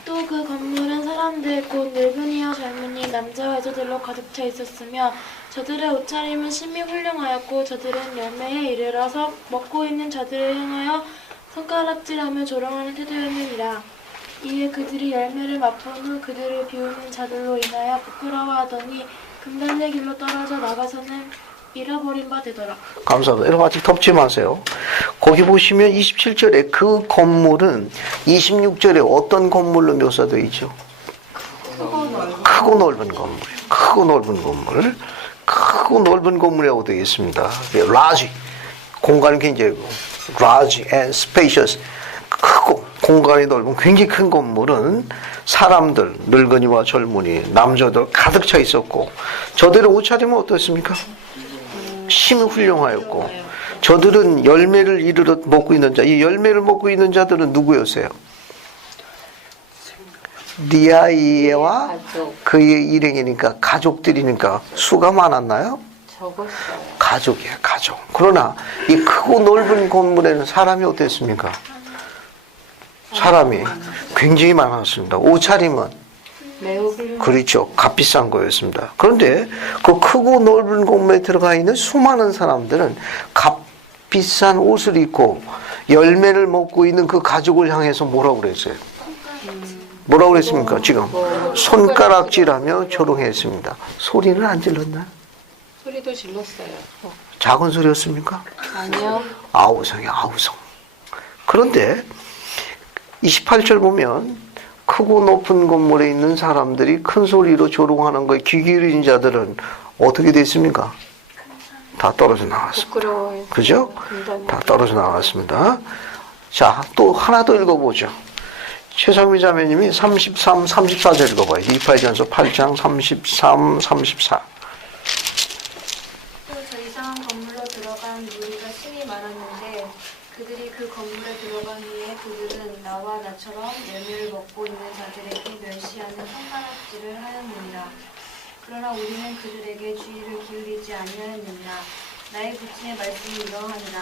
또 그 건물은 사람들 곧 늙은이와 젊은이 남자와 여자들로 가득 차 있었으며 저들의 옷차림은 심히 훌륭하였고 저들은 열매에 이르러서 먹고 있는 자들을 향하여 손가락질하며 조롱하는 태도였느니라. 이에 그들이 열매를 맛본 후 그들을 비우는 자들로 인하여 부끄러워하더니 금단의 길로 떨어져 나가서는 잃어버린 바 되더라. 감사합니다. 여러분 아직 덮지 마세요. 거기 보시면 27절에 그 건물은 26절에 어떤 건물로 묘사되어 있죠? 크고 넓은 건물. 크고 넓은 건물. 크고 넓은 건물이라고 되어 있습니다. large. 공간이 굉장히 large and spacious. 크고 공간이 넓은 굉장히 큰 건물은 사람들, 늙은이와 젊은이, 남자들 가득 차 있었고 저들의 옷차림은 어떻습니까? 심히 훌륭하였고 저들은 열매를 이르러 먹고 있는 자, 이 열매를 먹고 있는 자들은 누구였어요? 리아이와 그의 일행이니까 가족들이니까 수가 많았나요? 적었어요. 가족이에요, 가족. 그러나 이 크고 넓은 건물에는 사람이 어땠습니까? 사람이 굉장히 많았습니다. 옷차림은 매우 훌륭한. 그렇죠. 값비싼 거였습니다. 그런데 그 크고 넓은 건물에 들어가 있는 수많은 사람들은 값비싼 옷을 입고 열매를 먹고 있는 그 가족을 향해서 뭐라고 그랬어요? 뭐라고 그랬습니까? 지금 손가락질하며 조롱했습니다. 소리는 안 질렀나? 소리도 질렀어요. 작은 소리였습니까? 아니요. 아우성이 아우성. 그런데 28절 보면 크고 높은 건물에 있는 사람들이 큰 소리로 조롱하는 거에 귀 기울인 자들은 어떻게 됐습니까? 다 떨어져 나왔습니다. 부끄러워요. 그죠? 다 떨어져 나왔습니다. 자, 또 하나 더 읽어보죠. 최상미 자매님이 33, 34절 읽어봐요. 니파이전서 8장 33, 34. 또 저 이상한 건물로 들어간 무리가 심히 많았는데 그들이 그 건물에 들어간 후에 그들은 나와 나처럼 열매를 먹고 있는 자들에게 멸시하는 손가락질을 하였느니라. 그러나 우리는 그들에게 주의를 기울이지 아니하였느니라. 나의 부친의 말씀이 이러하니라.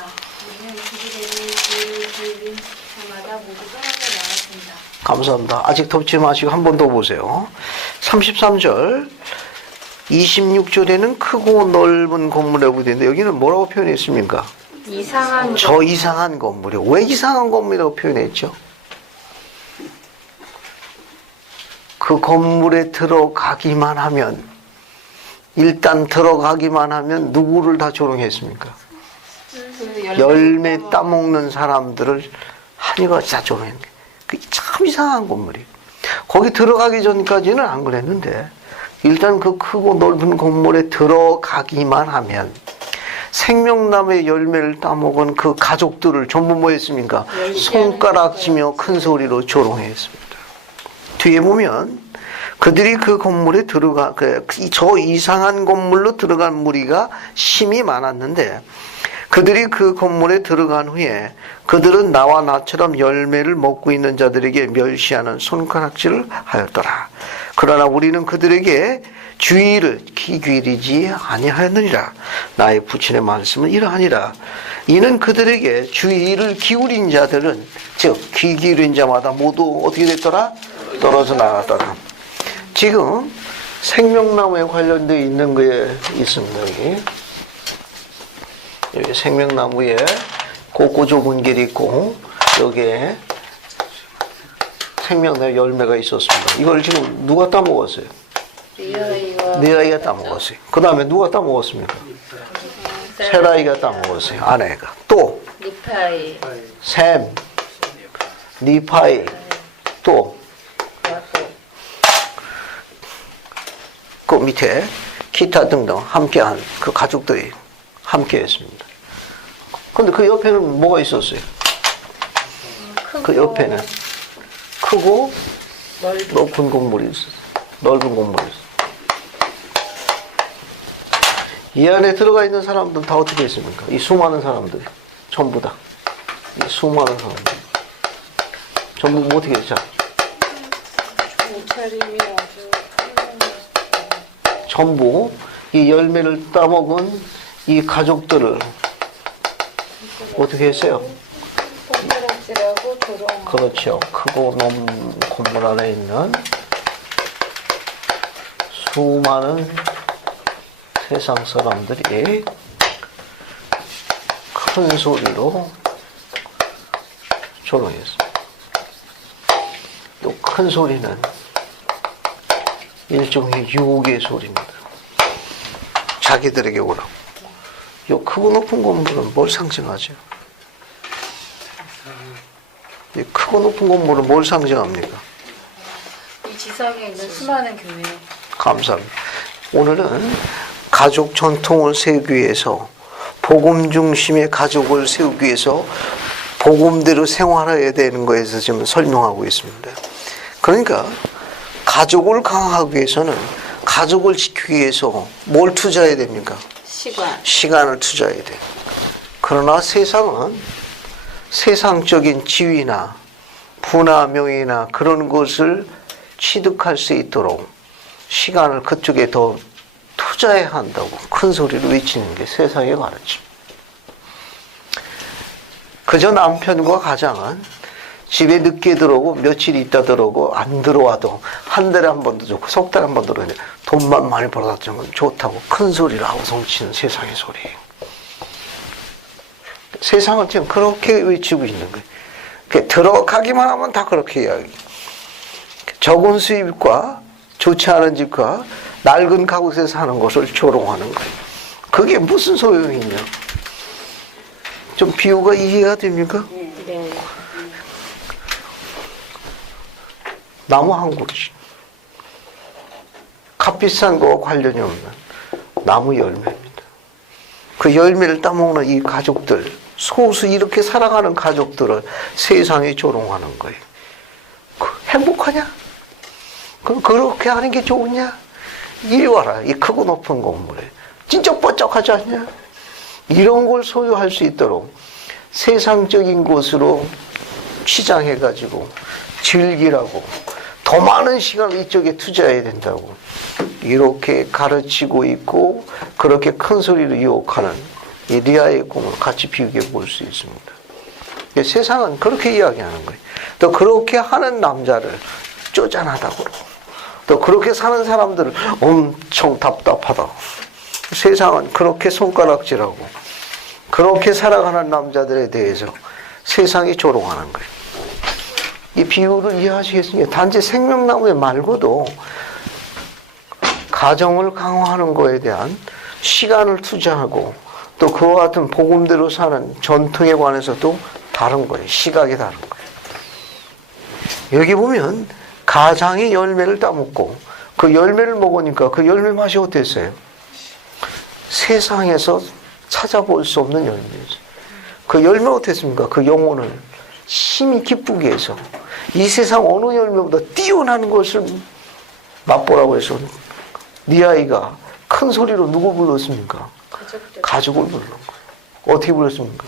우리는 그들에게 주의를 기울인 저마다 모두 떠나져 나갔습니다. 감사합니다. 아직 덮지 마시고 한 번 더 보세요. 33절 26절에는 크고 넓은 건물이라고 되어 있는데 여기는 뭐라고 표현했습니까? 이상한 저 이상한 건물이요. 왜 이상한 건물이라고 표현했죠? 그 건물에 들어가기만 하면 일단 들어가기만 하면 누구를 다 조롱했습니까? 그 열매 따먹는 사람들을 한이가 다 조롱했네. 참 이상한 건물이에요. 거기 들어가기 전까지는 안 그랬는데 일단 그 크고 넓은 건물에 들어가기만 하면 생명나무의 열매를 따먹은 그 가족들을 전부 뭐 했습니까? 손가락치며 큰 소리로 조롱했습니다. 뒤에 보면 그들이 그 건물에 저 이상한 건물로 들어간 무리가 심히 많았는데 그들이 그 건물에 들어간 후에 그들은 나와 나처럼 열매를 먹고 있는 자들에게 멸시하는 손가락질을 하였더라. 그러나 우리는 그들에게 주의를 기울이지 아니하였느니라. 나의 부친의 말씀은 이러하니라. 이는 그들에게 주의를 기울인 자들은 즉 귀 기울인 자마다 모두 어떻게 됐더라? 떨어져 나갔더라. 지금 생명나무에 관련되어 있는 거에 있습니다. 여기 생명나무에 곱고 좁은 길이 있고 여기에 생명나무 열매가 있었습니다. 이걸 지금 누가 따먹었어요? 리아이가 따먹었어요. 그 다음에 누가 따먹었습니까? 세라이가 따먹었어요. 아내가. 또 리파이, 셈, 니파이, 또 그 밑에 기타 등등 함께한 그 가족들이 함께했습니다. 근데 그 옆에는 뭐가 있었어요? 그 옆에는 크고 높은 건물이 있었어요. 넓은 건물이 있었어요. 이 안에 들어가 있는 사람들은 다 어떻게 했습니까? 이 수많은 사람들 전부 다 이 수많은 사람들 전부 뭐 어떻게 했죠? 옷차림이 아주 전부 이 열매를 따먹은 이 가족들을 어떻게 했어요? 손가락질하고 조롱. 그렇죠. 크고 높은 건물 안에 있는 수많은 세상 사람들이 큰 소리로 조롱했습니다. 또 큰 소리는 일종의 유혹의 소리입니다. 자기들에게 오라고. 이 크고 높은 건물은 뭘 상징하죠? 이 크고 높은 건물은 뭘 상징합니까? 이 지상에 있는 수많은 교회. 감사합니다. 오늘은 가족 전통을 세우기 위해서 복음 중심의 가족을 세우기 위해서 복음대로 생활해야 되는 거에서 지금 설명하고 있습니다. 그러니까 가족을 강화하기 위해서는 가족을 지키기 위해서 뭘 투자해야 됩니까? 시간을 투자해야 돼요. 그러나 세상은 세상적인 지위나 부나 명예나 그런 것을 취득할 수 있도록 시간을 그쪽에 더 투자해야 한다고 큰 소리로 외치는 게 세상의 가르침. 그저 남편과 가장은 집에 늦게 들어오고 며칠 있다 들어오고 안 들어와도 한 달에 한 번도 좋고 석 달에 한 번 들어오는데 돈만 많이 벌어다 주면 좋다고 큰 소리를 하고 성치는 세상의 소리예요. 세상은 지금 그렇게 외치고 있는 거예요. 들어가기만 하면 다 그렇게 이야기. 적은 수입과 좋지 않은 집과 낡은 가구에서 사는 것을 조롱하는 거예요. 그게 무슨 소용이 있냐? 좀 비유가 이해가 됩니까? 네. 나무 한 그루씩. 값비싼 거와 관련이 없는 나무 열매입니다. 그 열매를 따먹는 이 가족들, 소수 이렇게 살아가는 가족들을 세상에 조롱하는 거예요. 행복하냐? 그럼 그렇게 하는 게 좋으냐? 이리 와라. 이 크고 높은 건물에. 찐쩍번쩍하지 않냐? 이런 걸 소유할 수 있도록 세상적인 것으로 치장해가지고 즐기라고 더 많은 시간을 이쪽에 투자해야 된다고 이렇게 가르치고 있고 그렇게 큰 소리로 유혹하는 이 리아의 꿈을 같이 비유해 볼 수 있습니다. 세상은 그렇게 이야기하는 거예요. 또 그렇게 하는 남자를 쪼잔하다고 그러고 또 그렇게 사는 사람들을 엄청 답답하다. 세상은 그렇게 손가락질하고 그렇게 살아가는 남자들에 대해서 세상이 조롱하는 거예요. 이 비유를 이해하시겠습니까? 단지 생명나무에 말고도 가정을 강화하는 것에 대한 시간을 투자하고 또 그와 같은 복음대로 사는 전통에 관해서도 다른 거예요. 시각이 다른 거예요. 여기 보면 가장이 열매를 따먹고 그 열매를 먹으니까 그 열매 맛이 어땠어요? 세상에서 찾아볼 수 없는 열매죠. 그 열매가 어땠습니까? 그 영혼을 심히 기쁘게 해서 이 세상 어느 열매보다 뛰어나는 것을 맛보라고 해서 네 아이가 큰 소리로 누구 불렀습니까? 가족을 부르는 거예요. 어떻게 불렀습니까?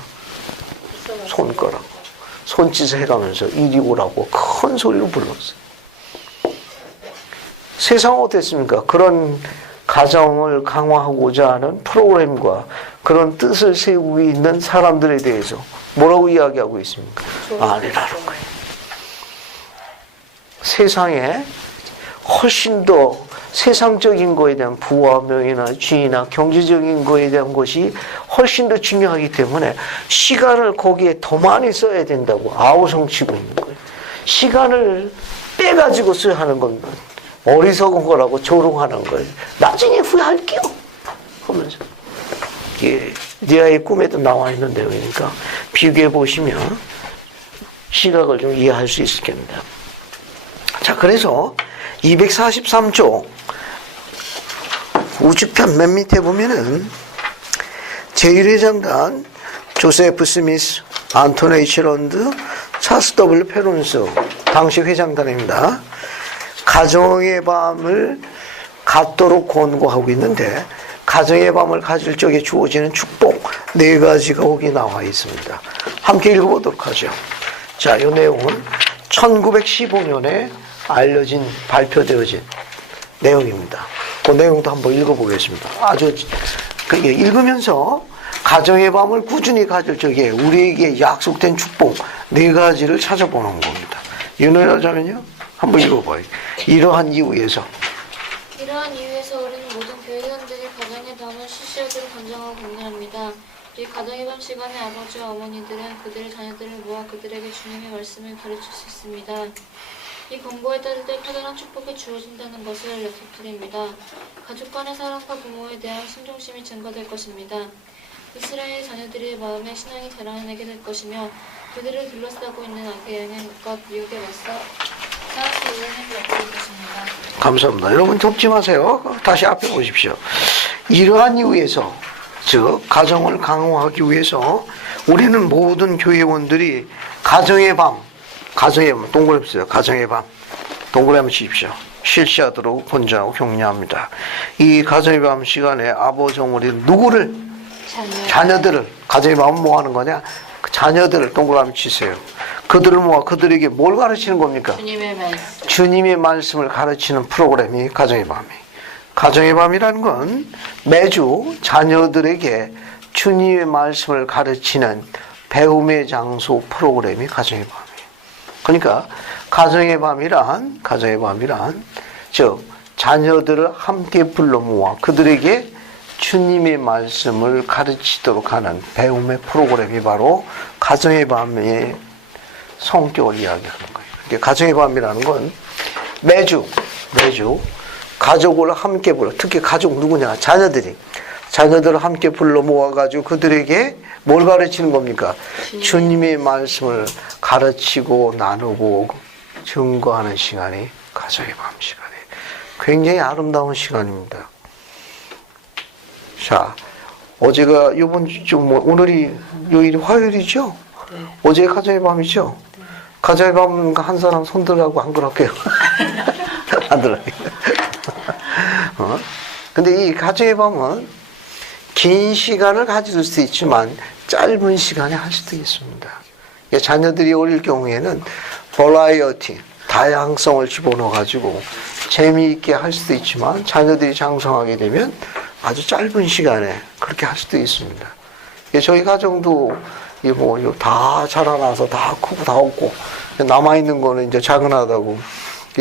손가락. 손짓을 해가면서 이리 오라고 큰 소리로 불렀어요. 세상은 어땠습니까? 그런 가정을 강화하고자 하는 프로그램과 그런 뜻을 세우고 있는 사람들에 대해서 뭐라고 이야기하고 있습니까? 아니라는 거예요. 세상에 훨씬 더 세상적인 거에 대한 부와 명예나 지위나 경제적인 거에 대한 것이 훨씬 더 중요하기 때문에 시간을 거기에 더 많이 써야 된다고 아우성치고 있는 거예요. 시간을 빼가지고 써야 하는 겁니다. 어리석은 거라고 조롱하는 거예요. 나중에 후회할게요 하면서. 이게 니아의 꿈에도 나와 있는 내용이니까 비교해 보시면 시각을 좀 이해할 수 있겠습니다. 자, 그래서 243조 우주편 맨 밑에 보면은 제1회장단 조세프 스미스, 안토니 H. 런드, 찰스 W. 페론스 당시 회장단입니다. 가정의 밤을 갖도록 권고하고 있는데 가정의 밤을 가질 적에 주어지는 축복 4가지가 거기 나와 있습니다. 함께 읽어보도록 하죠. 자, 이 내용은 1915년에 알려진, 발표되어진 내용입니다. 그 내용도 한번 읽어보겠습니다. 아주 읽으면서 가정의 밤을 꾸준히 가질 적에 우리에게 약속된 축복 4가지를 찾아보는 겁니다. 윤호하자면요, 한번 읽어봐요. 이러한 이유에서 우리는 모든 교회원들이 가정의 밤을 실시하도록 권장하고 공유합니다. 우리 가정의 밤 시간에 아버지와 어머니들은 그들의 자녀들을 모아 그들에게 주님의 말씀을 가르칠 수 있습니다. 이 권고에 따를 때 커다란 축복이 주어진다는 것을 약속드립니다. 가족 간의 사랑과 부모에 대한 순종심이 증가될 것입니다. 이스라엘 자녀들의 마음에 신앙이 자라나게 될 것이며 그들을 둘러싸고 있는 악의 영향과 미혹에 맞서 싸울 수 있는 힘을 얻게 될 것입니다. 감사합니다. 여러분 덮지 마세요. 다시 앞에 보십시오. 이러한 이유에서, 즉 가정을 강화하기 위해서 우리는 모든 교회원들이 가정의 밤 동그라미 써요. 가정의 밤 동그라미 치십시오. 실시하도록 권장하고 격려합니다. 이 가정의 밤 시간에 아버지 어머니 누구를? 자녀들을. 가정의 밤은 뭐 하는 거냐? 자녀들을 동그라미 치세요. 그들을 모아 그들에게 뭘 가르치는 겁니까? 주님의 말씀을 가르치는 프로그램이 가정의 밤이에요. 가정의 밤이라는 건 매주 자녀들에게 주님의 말씀을 가르치는 배움의 장소 프로그램이 가정의 밤이에요. 그러니까 가정의 밤이란 즉 자녀들을 함께 불러 모아 그들에게 주님의 말씀을 가르치도록 하는 배움의 프로그램이 바로 가정의 밤의 성격을 이야기하는 거예요. 그러니까 가정의 밤이라는 건 매주 가족을 함께 불러, 특히 가족 누구냐? 자녀들을 함께 불러 모아가지고 그들에게 뭘 가르치는 겁니까? 주님의 말씀을 가르치고 나누고 증거하는 시간이 가정의 밤 시간이에요. 굉장히 아름다운 시간입니다. 자, 어제가 이번 주 오늘이 요일이 화요일이죠? 네. 어제 가정의 밤이죠? 네. 가정의 밤은 한 사람 손들라고 안 그럴게요. 안 들어요. 근데 이 가정의 밤은 긴 시간을 가질 수 있지만 짧은 시간에 할 수도 있습니다. 자녀들이 어릴 경우에는 버라이어티, 다양성을 집어넣어가지고 재미있게 할 수도 있지만 자녀들이 장성하게 되면 아주 짧은 시간에 그렇게 할 수도 있습니다. 저희 가정도 다 자라나서 다 크고 다 없고 남아있는 거는 이제 작은하다고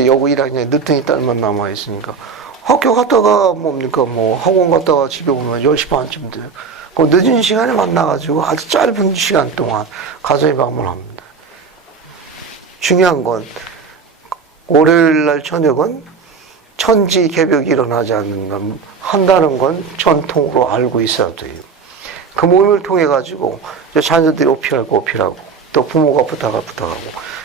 여고 1학년에 늦둥이 딸만 남아있으니까 학교 갔다가 학원 갔다가 집에 오면 10시 반쯤 돼요. 그 늦은 시간에 만나가지고 아주 짧은 시간 동안 가정의 밤을 합니다. 중요한 건 월요일 날 저녁은 천지 개벽이 일어나지 한다는 건 전통으로 알고 있어야 돼요. 그 모임을 통해 가지고 자녀들이 어필하고 또 부모가 부탁하고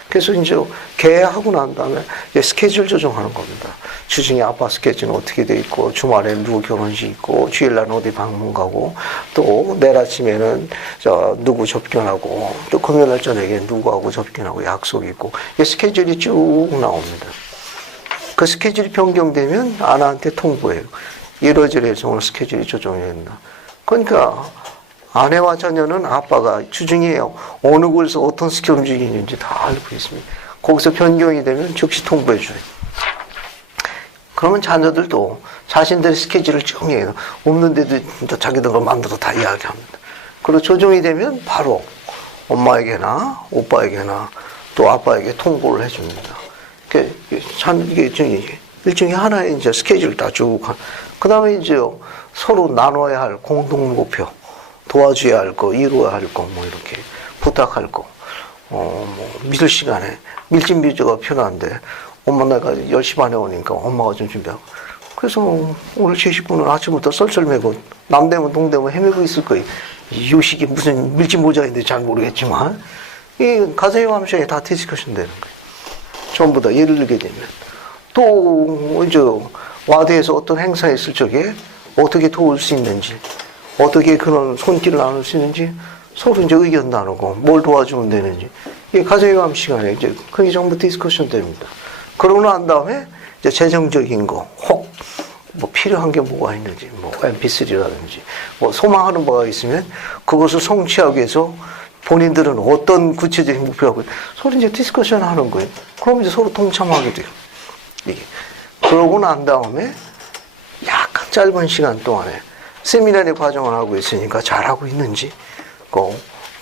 그래서 이제 개하고 난 다음에 스케줄 조정하는 겁니다. 주중에 아빠 스케줄은 어떻게 돼 있고 주말에 누구 결혼식 있고 주일날 어디 방문 가고 또 내일 아침에는 누구 접견하고 또 금요일날 저녁에 누구하고 접견하고 약속이 있고 스케줄이 쭉 나옵니다. 그 스케줄이 변경되면 아내한테 통보해요. 이러저러해서 오늘 스케줄이 조정이 됐나. 그러니까 아내와 자녀는 아빠가 주중이에요. 어느 곳에서 어떤 스킬 움직이는지 다 알고 있습니다. 거기서 변경이 되면 즉시 통보해 줘요. 그러면 자녀들도 자신들의 스케줄을 쭉 얘기해요. 없는데도 자기들 걸 만들어 다 이야기합니다. 그리고 조정이 되면 바로 엄마에게나 오빠에게나 또 아빠에게 통보를 해줍니다. 이게 일종의 하나의 이제 스케줄을 다 주고, 그 다음에 이제 서로 나눠야 할 공동 목표, 도와줘야 할 거, 이루어야 할 거, 뭐 이렇게 부탁할 거, 뭐 믿을 시간에 밀짚밀주가 필요한데 엄마 내가 10시 반에 오니까 엄마가 좀 준비하고, 그래서 오늘 제 식구는 아침부터 썰썰매고 남대문 동대문 헤매고 있을 거예요. 이 요식이 무슨 밀짚 모자인데 잘 모르겠지만 이 가정의 감정에 다 디스커션 되는 거예요. 전부 다 예를 들게 되면 또 이제 와드에서 어떤 행사에 있을 적에 어떻게 도울 수 있는지, 어떻게 그런 손길을 나눌 수 있는지 서로 이제 의견 나누고 뭘 도와주면 되는지, 이게 가정의 감 시간에 이제 그게 전부 디스커션 됩니다. 그러고 난 다음에 이제 재정적인 거, 혹 뭐 필요한 게 뭐가 있는지, 뭐 MP3라든지 뭐 소망하는 바가 있으면 그것을 성취하기 위해서 본인들은 어떤 구체적인 목표하고 서로 이제 디스커션 하는 거예요. 그럼 이제 서로 동참하게 돼요. 이게. 그러고 난 다음에 약간 짧은 시간 동안에 세미나의 과정을 하고 있으니까 잘하고 있는지,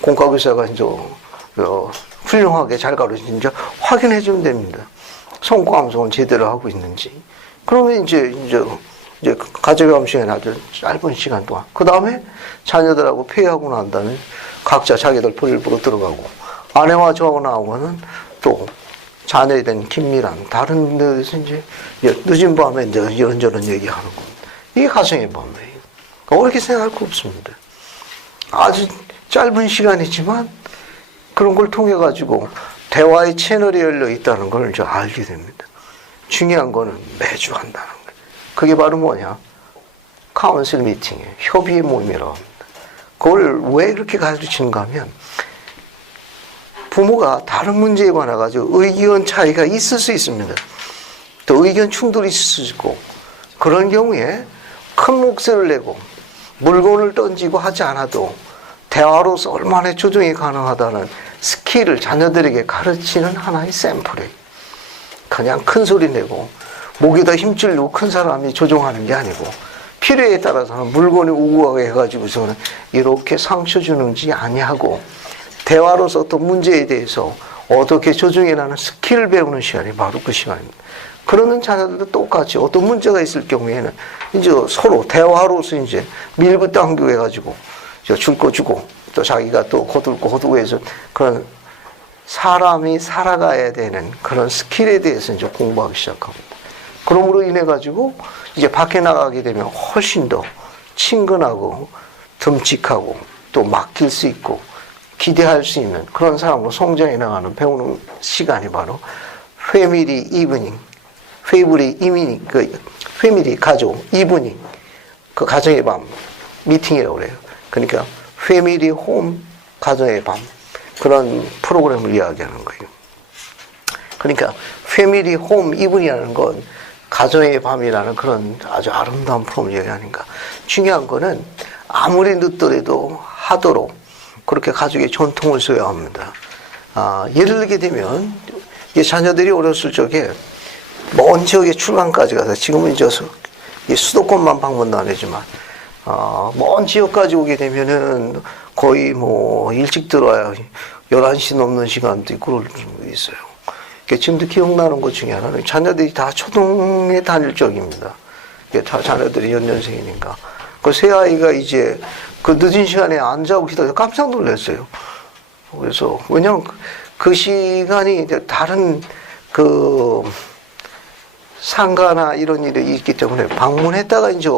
공과교사가 이제 훌륭하게 잘 가르치는지 확인해 주면 됩니다. 성과 감성은 제대로 하고 있는지. 그러면 이제 가정의 감시에 아주 짧은 시간 동안, 그 다음에 자녀들하고 회의하고 난 다음에 각자 자기들 볼일 보러 들어가고, 아내와 저하고 나오고는 또 자녀에 대한 긴밀한 다른 데서 이제 늦은 밤에 이제 이런저런 얘기하는 겁니다. 이게 가정의 밤이에요. 어렵게 생각할 거 없습니다. 아주 짧은 시간이지만 그런 걸 통해 가지고 대화의 채널이 열려 있다는 걸 이제 알게 됩니다. 중요한 거는 매주 한다는 거예요. 그게 바로 뭐냐? 카운슬 미팅이에요. 협의의 모임이라고 합니다. 그걸 왜 그렇게 가르치는가 하면, 부모가 다른 문제에 관해 가지고 의견 차이가 있을 수 있습니다. 또 의견 충돌이 있을 수 있고, 그런 경우에 큰 목소리를 내고 물건을 던지고 하지 않아도 대화로서 얼마나 조정이 가능하다는 스킬을 자녀들에게 가르치는 하나의 샘플이에요. 그냥 큰 소리 내고 목에다 힘줄이고 큰 사람이 조종하는 게 아니고, 필요에 따라서는 물건이 우구하게 해가지고서는 이렇게 상처 주는지 아니하고 대화로서 어떤 문제에 대해서 어떻게 조정해나는 스킬을 배우는 시간이 바로 그 시간입니다. 그러는 자녀들도 똑같이 어떤 문제가 있을 경우에는 이제 서로 대화로서 이제 밀고 당기고 해가지고 줄 거 주고, 또 자기가 또 거들고 해서 그런 사람이 살아가야 되는 그런 스킬에 대해서 이제 공부하기 시작합니다. 그러므로 인해 가지고 이제 밖에 나가게 되면 훨씬 더 친근하고 듬직하고 또 맡길 수 있고 기대할 수 있는 그런 사람으로 성장해 나가는 배우는 시간이 바로 패밀리 이브닝, 패밀리 가족 이브닝, 그 가정의 밤 미팅이라고 그래요. 그러니까 패밀리 홈 가정의 밤, 그런 프로그램을 이야기하는 거예요. 그러니까 패밀리 홈 이브닝이라는 건 가정의 밤이라는 그런 아주 아름다운 프로그램 얘기하니까, 중요한 거는 아무리 늦더라도 하도록 그렇게 가족의 전통을 써야 합니다. 예를 들게 되면 자녀들이 어렸을 적에 먼 지역의 출간까지 가서, 지금은 이제 수도권만 방문도 안 하지만 먼 지역까지 오게 되면은 거의 뭐 일찍 들어와야 11시 넘는 시간도 있고 그럴 수 있어요. 지금도 기억나는 것 중에 하나는 자녀들이 다 초등에 다닐 적입니다. 다 자녀들이 연년생이니까. 그 새 아이가 이제 그 늦은 시간에 안 자고 기다려 깜짝 놀랐어요. 그래서 왜냐면 그 시간이 다른 그 상가나 이런 일이 있기 때문에 방문했다가 이제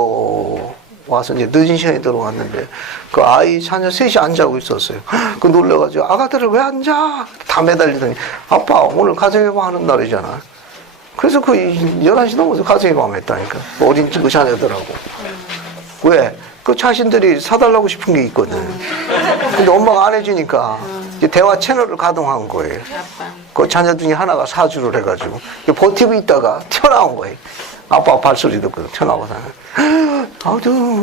와서 이제 늦은 시간에 들어왔는데 그 아이 자녀 셋이 안 자고 있었어요. 그 놀래가지고 아가들을 왜 안 자? 다 매달리더니 아빠 오늘 가정의 밤 하는 날이잖아. 그래서 그 11시 넘어서 가정의 밤 했다니까. 어린 그 자녀들하고. 왜? 그 자신들이 사달라고 싶은 게 있거든. 근데 엄마가 안 해주니까 이제 대화 채널을 가동한 거예요. 그 자녀 중에 하나가 사주를 해가지고 버티고 있다가 튀어나온 거예요. 아빠 발소리 듣고 튀어나오고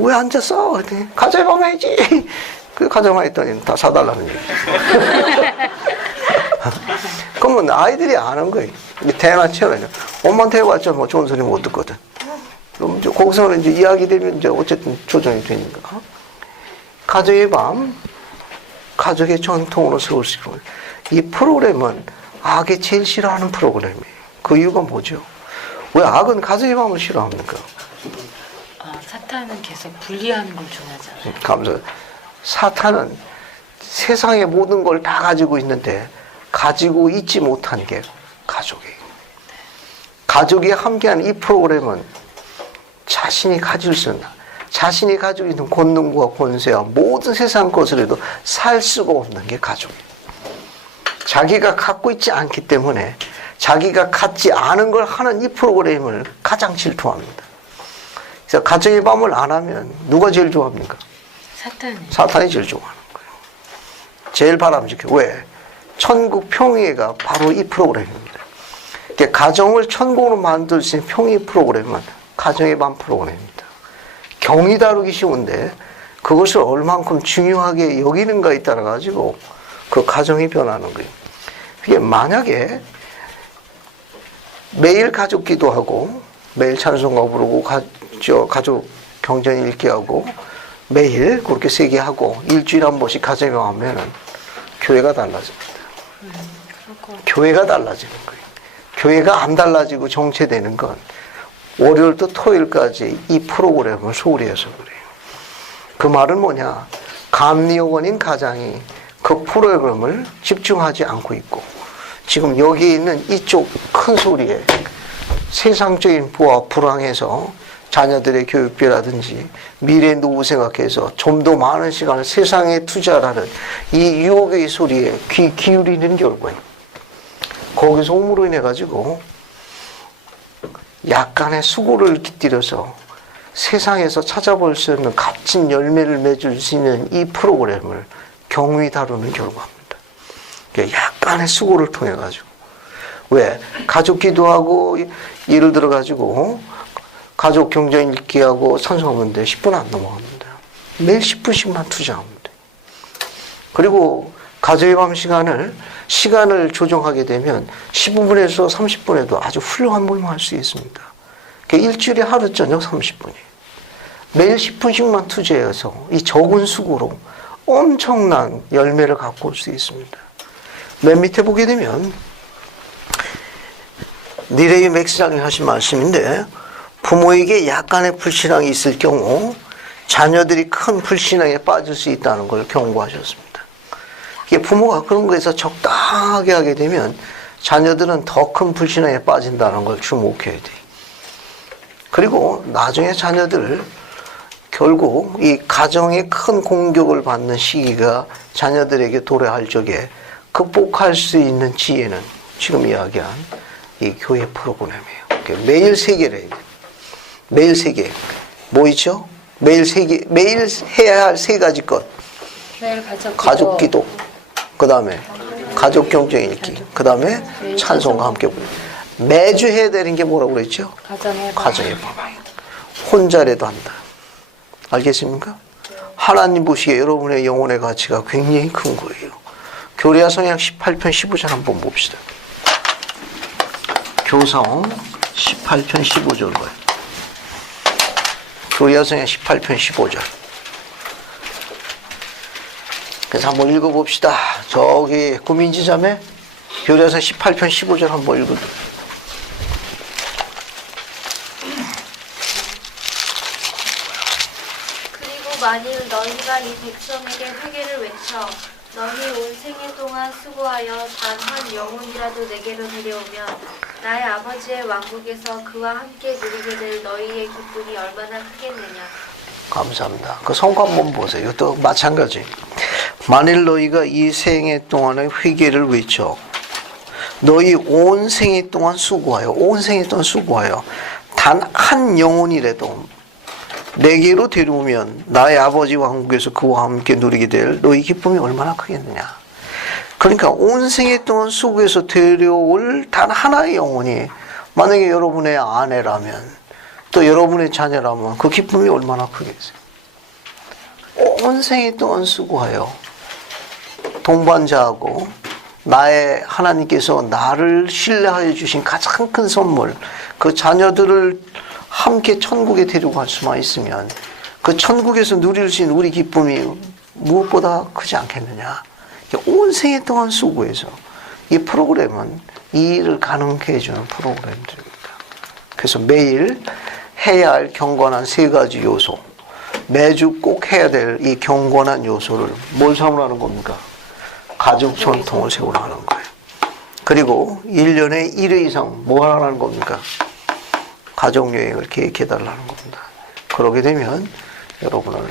왜 앉았어? 가정의 밤 해야지. 그 가져가 있더니 다 사달라는 얘기. 그러면 아이들이 아는 거예요. 대낮처럼 엄마한테 해봤자 뭐 좋은 소리 못 듣거든. 그럼 이제 거기서는 이제 이야기되면 이제 어쨌든 조정이 되니까. 가족의 밤, 가족의 전통으로 세울 수 있는 이 프로그램은 악이 제일 싫어하는 프로그램이에요. 그 이유가 뭐죠? 왜 악은 가족의 밤을 싫어합니까? 사탄은 계속 분리하는 걸 좋아하잖아요. 감사. 사탄은 세상의 모든 걸 다 가지고 있는데 가지고 있지 못한 게 가족이에요. 가족이 함께하는 이 프로그램은 자신이 가질 수 있는, 자신이 가지고 있는 권능과 권세와 모든 세상 것으로도 살 수가 없는 게 가족이에요. 자기가 갖고 있지 않기 때문에 자기가 갖지 않은 걸 하는 이 프로그램을 가장 질투합니다. 그래서 가정의 밤을 안 하면 누가 제일 좋아합니까? 사탄이 제일 좋아하는 거예요. 제일 바람직해. 왜? 천국 평의가 바로 이 프로그램입니다. 그러니까 가정을 천국으로 만들 수 있는 평의 프로그램은 가정의 밤 프로그램입니다. 경이 다루기 쉬운데 그것을 얼만큼 중요하게 여기는가에 따라 가지고 그 가정이 변하는 거예요. 그게 만약에 매일 가족 기도하고 매일 찬송가 부르고 가족 경전 읽기하고 매일 그렇게 세게 하고 일주일에 한 번씩 가정에 하면은 교회가 달라집니다. 교회가 달라지는 거예요. 교회가 안 달라지고 정체되는 건 월요일부터 토요일까지 이 프로그램을 소홀히 해서 그래요. 그 말은 뭐냐? 감리요원인 가장이 그 프로그램을 집중하지 않고 있고 지금 여기 있는 이쪽 큰 소리에 세상적인 부와 불황에서 자녀들의 교육비라든지 미래 노후 생각해서 좀 더 많은 시간을 세상에 투자하는 이 유혹의 소리에 귀 기울이는 결과예요. 거기서 옴으로 인해 가지고 약간의 수고를 깃들여서 세상에서 찾아볼 수 없는 값진 열매를 맺을 수 있는 이 프로그램을 경위 다루는 결과입니다. 약간의 수고를 통해 가지고 왜 가족 기도하고 예를 들어 가지고 가족 경전 읽기하고 찬송하면 돼 10분 안 넘어갑니다. 매일 10분씩만 투자하면 돼. 그리고 가족의 밤 시간을 조정하게 되면 15분에서 30분에도 아주 훌륭한 모임을 할 수 있습니다. 일주일에 하루 저녁 30분이에요. 매일 10분씩만 투자해서 이 적은 수고로 엄청난 열매를 갖고 올 수 있습니다. 맨 밑에 보게 되면 니레이 맥스장이 하신 말씀인데 부모에게 약간의 불신앙이 있을 경우 자녀들이 큰 불신앙에 빠질 수 있다는 걸 경고하셨습니다. 부모가 그런 거에서 적당하게 하게 되면 자녀들은 더 큰 불신앙에 빠진다는 걸 주목해야 돼. 그리고 나중에 자녀들 결국 이 가정의 큰 공격을 받는 시기가 자녀들에게 도래할 적에 극복할 수 있는 지혜는 지금 이야기한 이 교회 프로그램이에요. 매일 3개를 해야 돼요. 매일 3개. 뭐 있죠? 매일 해야 할 3가지 것. 매일 가족 기도. 그 다음에 가족 경전 읽기. 그 다음에 찬송과 함께 부르기. 매주 해야 되는 게 뭐라고 그랬죠? 가정의 밤. 혼자라도 한다. 알겠습니까? 하나님 보시기에 여러분의 영혼의 가치가 굉장히 큰 거예요. 교리야 성약 18편 15절 한번 봅시다. 교성 18편 15절 봐요. 교리야 성약 18편 15절. 그래서 한번 읽어봅시다. 저기 구민지 자매 교리야 성약 18편 15절 한번 읽어봅시다. 만일 너희가 이 백성에게 회개를 외쳐 너희 온 생애 동안 수고하여 단 한 영혼이라도 내게로 데려오면 나의 아버지의 왕국에서 그와 함께 누리게 될 너희의 기쁨이 얼마나 크겠느냐. 감사합니다. 그 성과 한번 보세요. 이것도 마찬가지. 만일 너희가 이 생애 동안의 회개를 외쳐 너희 온 생애 동안 수고하여 온 생애 동안 수고하여 단 한 영혼이라도 내게로 데려오면 나의 아버지 왕국에서 그와 함께 누리게 될 너희 기쁨이 얼마나 크겠느냐. 그러니까 온 생애 동안 수고해서 데려올 단 하나의 영혼이 만약에 여러분의 아내라면 또 여러분의 자녀라면 그 기쁨이 얼마나 크겠어요. 온 생애 동안 수고하여 동반자하고 나의 하나님께서 나를 신뢰하여 주신 가장 큰 선물, 그 자녀들을 함께 천국에 데리고 갈 수만 있으면 그 천국에서 누릴 수 있는 우리 기쁨이 무엇보다 크지 않겠느냐. 온 생애 동안 수고해서 이 프로그램은 이 일을 가능케 해주는 프로그램들입니다. 그래서 매일 해야 할 경건한 세 가지 요소, 매주 꼭 해야 될 이 경건한 요소를 뭘 삼으라는 겁니까? 가족 전통을 세우라는 거예요. 그리고 1년에 1회 이상 뭐 하라는 겁니까? 가족여행을 계획해달라는 겁니다. 그러게 되면 여러분은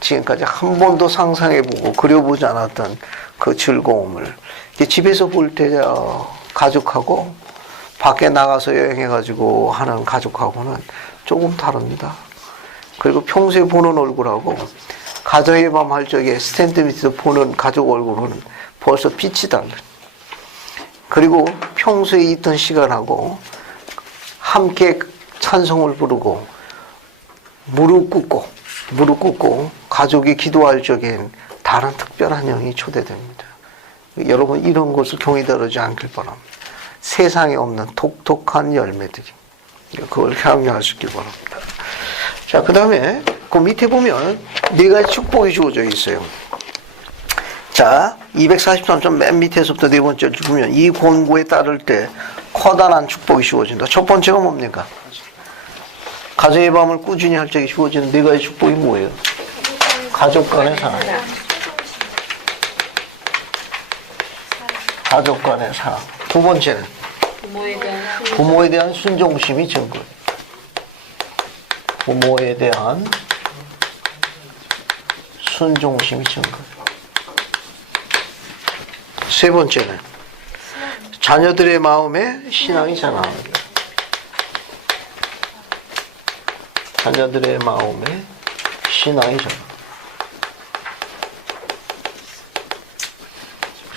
지금까지 한 번도 상상해보고 그려보지 않았던 그 즐거움을 집에서 볼 때 가족하고 밖에 나가서 여행해가지고 하는 가족하고는 조금 다릅니다. 그리고 평소에 보는 얼굴하고 가정의 밤 할 적에 스탠드 밑에서 보는 가족 얼굴은 벌써 빛이 달라요. 그리고 평소에 있던 시간하고 함께 찬송을 부르고 무릎 꿇고 가족이 기도할 적엔 다른 특별한 영이 초대됩니다. 여러분 이런 것을 경히 다루지 않길 바랍니다. 세상에 없는 독특한 열매들이 그걸 향유할 수 있길 바랍니다. 자, 그 다음에 그 밑에 보면 네 가지 축복이 주어져 있어요. 자, 243점 맨 밑에서부터 네 번째 보면 이 권고에 따를 때 커다란 축복이 주어진다. 첫 번째가 뭡니까? 가정의 밤을 꾸준히 할 적에 주어지는 네 가지 축복이 뭐예요? 가족 간의 사랑. 가족 간의 사랑. 두 번째는 부모에 대한 순종심이 증거. 부모에 대한 순종심이 증거. 세 번째는 자녀들의 마음에 신앙이 자라납니다. 자녀들의 마음에 신앙이 자라납니다.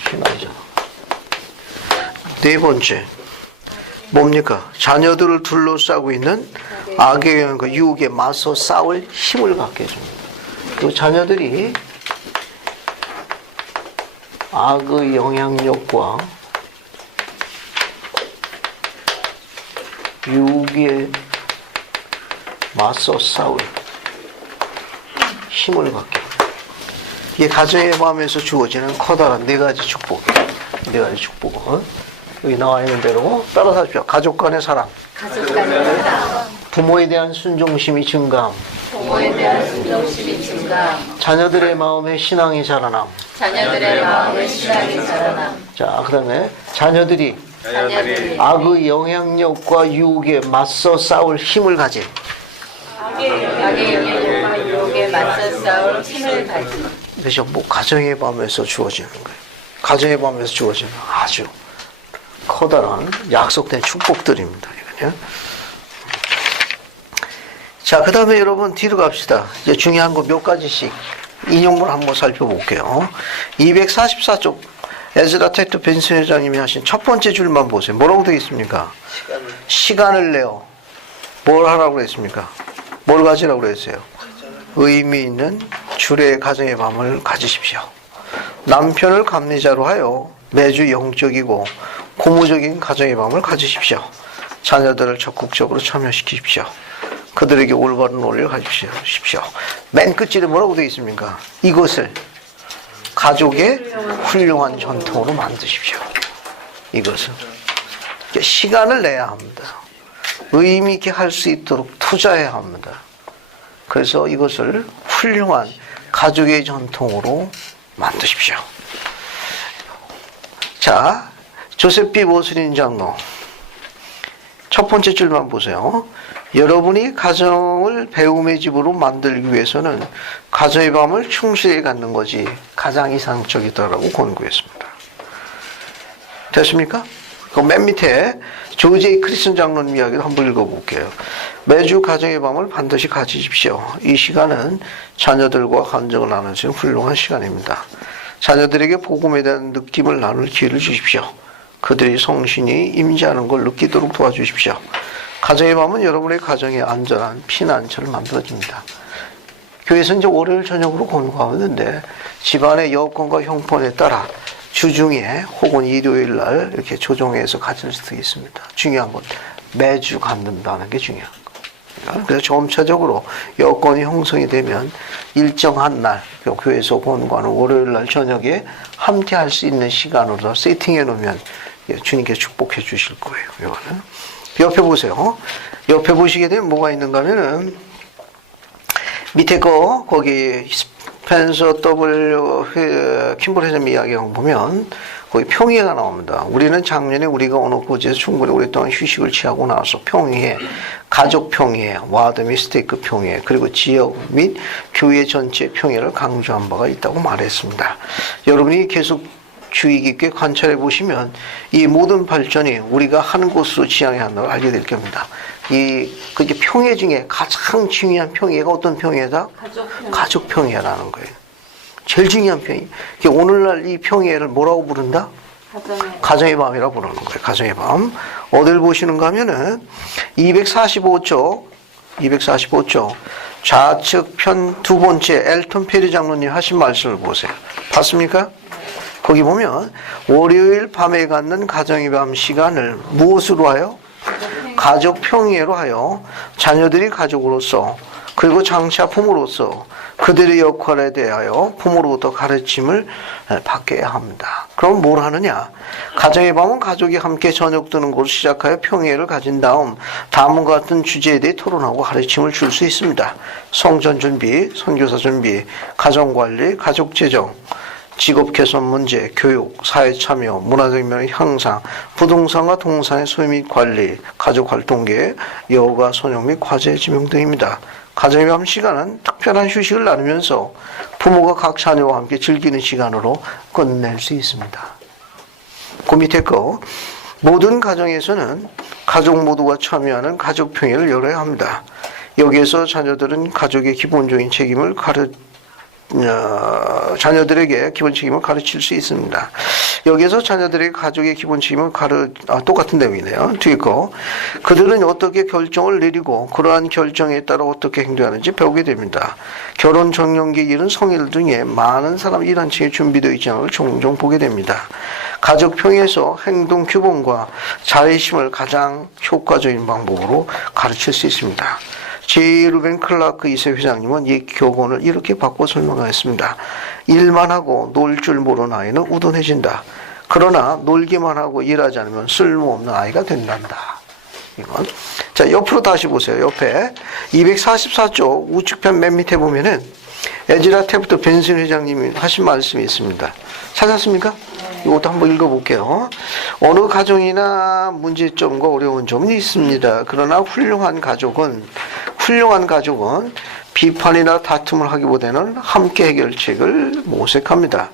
신앙이 자라납니다. 네 번째 뭡니까? 자녀들을 둘러싸고 있는 악의 영향과 유혹에 맞서 싸울 힘을 갖게 해줍니다. 그 자녀들이 악의 영향력과 유혹에 맞서 싸울 힘을 갖게 합니다. 이게 가정의 밤에서 주어지는 커다란 네 가지 축복. 네 가지 축복은 여기 나와 있는 대로 따라서 하십시오. 가족 간의 사랑. 가족 간의 사랑. 부모에 대한 순종심이 증가함. 부모에 대한 순종심이 증가함. 자녀들의 마음에 신앙이 자라남. 자녀들의 마음에 신앙이 자라남. 자, 그 다음에 자녀들이 악의 영향력과 유혹에 맞서 싸울 힘을 가진. 악의 영향력과 유혹에 맞서 싸울 힘을 가진. 이것이 뭐 가정의 밤에서 주어지는 거예요. 가정의 밤에서 주어지는 아주 커다란 약속된 축복들입니다. 이거요. 자, 그 다음에 여러분 뒤로 갑시다. 이제 중요한 거 몇 가지씩 인용문 한번 살펴볼게요. 244쪽 에즈라 테트 벤슨 회장님이 하신 첫 번째 줄만 보세요. 뭐라고 되어 있습니까? 시간을 내어. 뭘 하라고 했습니까? 뭘 가지라고 그랬어요? 의미 있는 주례의 가정의 밤을 가지십시오. 남편을 감리자로 하여 매주 영적이고 고무적인 가정의 밤을 가지십시오. 자녀들을 적극적으로 참여시키십시오. 그들에게 올바른 논리를 가지십시오. 맨 끝줄에 뭐라고 되어 있습니까? 이것을 가족의 훌륭한 전통으로 만드십시오. 이것은 시간을 내야 합니다. 의미 있게 할 수 있도록 투자해야 합니다. 그래서 이것을 훌륭한 가족의 전통으로 만드십시오. 자, 조셉 B. 모슬린 장로 첫 번째 줄만 보세요. 여러분이 가정을 배움의 집으로 만들기 위해서는 가정의 밤을 충실히 갖는 것이 가장 이상적이다라고 권고했습니다. 됐습니까? 그럼 맨 밑에 조제이 크리스천 장로님 이야기를 한번 읽어볼게요. 매주 가정의 밤을 반드시 가지십시오. 이 시간은 자녀들과 감정을 나누는 훌륭한 시간입니다. 자녀들에게 복음에 대한 느낌을 나눌 기회를 주십시오. 그들이 성신이 임재하는 걸 느끼도록 도와주십시오. 가정의 밤은 여러분의 가정의 안전한 피난처를 만들어줍니다. 교회에서 이제 월요일 저녁으로 권고하는데 집안의 여건과 형편에 따라 주중에 혹은 일요일 날 이렇게 조정해서 가질 수도 있습니다. 중요한 건 매주 갖는다는 게 중요한 거예요. 그래서 점차적으로 여건이 형성이 되면 일정한 날 교회에서 권고하는 월요일 날 저녁에 함께 할 수 있는 시간으로 세팅해 놓으면 주님께 축복해 주실 거예요. 이거는 옆에 보세요. 옆에 보시게 되면 뭐가 있는가 하면은 밑에 거 거기 스펜서 W 킴볼 회장 이야기하고 보면 거기 평의회가 나옵니다. 우리는 작년에 우리가 어느 곳에서 충분히 오랫동안 휴식을 취하고 나서 평의회, 가족 평의회, 와드 및 스테이크 평의회, 그리고 지역 및 교회 전체 평의회를 강조한 바가 있다고 말했습니다. 여러분이 계속 주의 깊게 관찰해 보시면 이 모든 발전이 우리가 한 곳으로 지향해야 한다고 알게 될 겁니다. 그게 평회 중에 가장 중요한 평회가 어떤 평회다? 가족 평회라는 거예요. 제일 중요한 평회. 오늘날 이 평회를 뭐라고 부른다? 가정의 밤이라고 부르는 거예요. 가정의 밤. 어딜 보시는가 하면은 245쪽 좌측 편 두 번째 엘턴 페리 장로님 하신 말씀을 보세요. 봤습니까? 거기 보면 월요일 밤에 갖는 가정의 밤 시간을 무엇으로 하여? 가족 평의회로 하여 자녀들이 가족으로서 그리고 장차 부모로서 그들의 역할에 대하여 부모로부터 가르침을 받게 합니다. 그럼 뭘 하느냐? 가정의 밤은 가족이 함께 저녁 드는 곳을 시작하여 평의회를 가진 다음과 같은 주제에 대해 토론하고 가르침을 줄 수 있습니다. 성전 준비, 선교사 준비, 가정관리, 가족재정, 직업 개선 문제, 교육, 사회 참여, 문화적인 면의 향상, 부동산과 동산의 소유 및 관리, 가족 활동계, 여가, 소년 및 과제 지명 등입니다. 가정의 밤 시간은 특별한 휴식을 나누면서 부모가 각 자녀와 함께 즐기는 시간으로 끝낼 수 있습니다. 그 밑에 거 모든 가정에서는 가족 모두가 참여하는 가족 평회를 열어야 합니다. 여기에서 자녀들은 가족의 기본적인 책임을 자녀들에게 기본 책임을 가르칠 수 있습니다. 여기에서 자녀들에게 가족의 기본 책임을 똑같은 내용이네요. 뒤에 거 그들은 어떻게 결정을 내리고 그러한 결정에 따라 어떻게 행동하는지 배우게 됩니다. 결혼 정년기 이른 성일 등에 많은 사람 일환층에 준비되어 있지 않은 걸 종종 보게 됩니다. 가족 평에서 행동 규범과 자의심을 가장 효과적인 방법으로 가르칠 수 있습니다. J. 루벤 클라크 2세 회장님은 이 교훈을 이렇게 바꿔 설명하였습니다. 일만 하고 놀 줄 모르는 아이는 우둔해진다. 그러나 놀기만 하고 일하지 않으면 쓸모없는 아이가 된단다. 이건. 자, 옆으로 다시 보세요. 옆에 244쪽 우측편 맨 밑에 보면은 에즈라 테프트 벤슨 회장님이 하신 말씀이 있습니다. 찾았습니까? 이것도 한번 읽어볼게요. 어느 가정이나 문제점과 어려운 점이 있습니다. 그러나 훌륭한 가족은 비판이나 다툼을 하기보다는 함께 해결책을 모색합니다.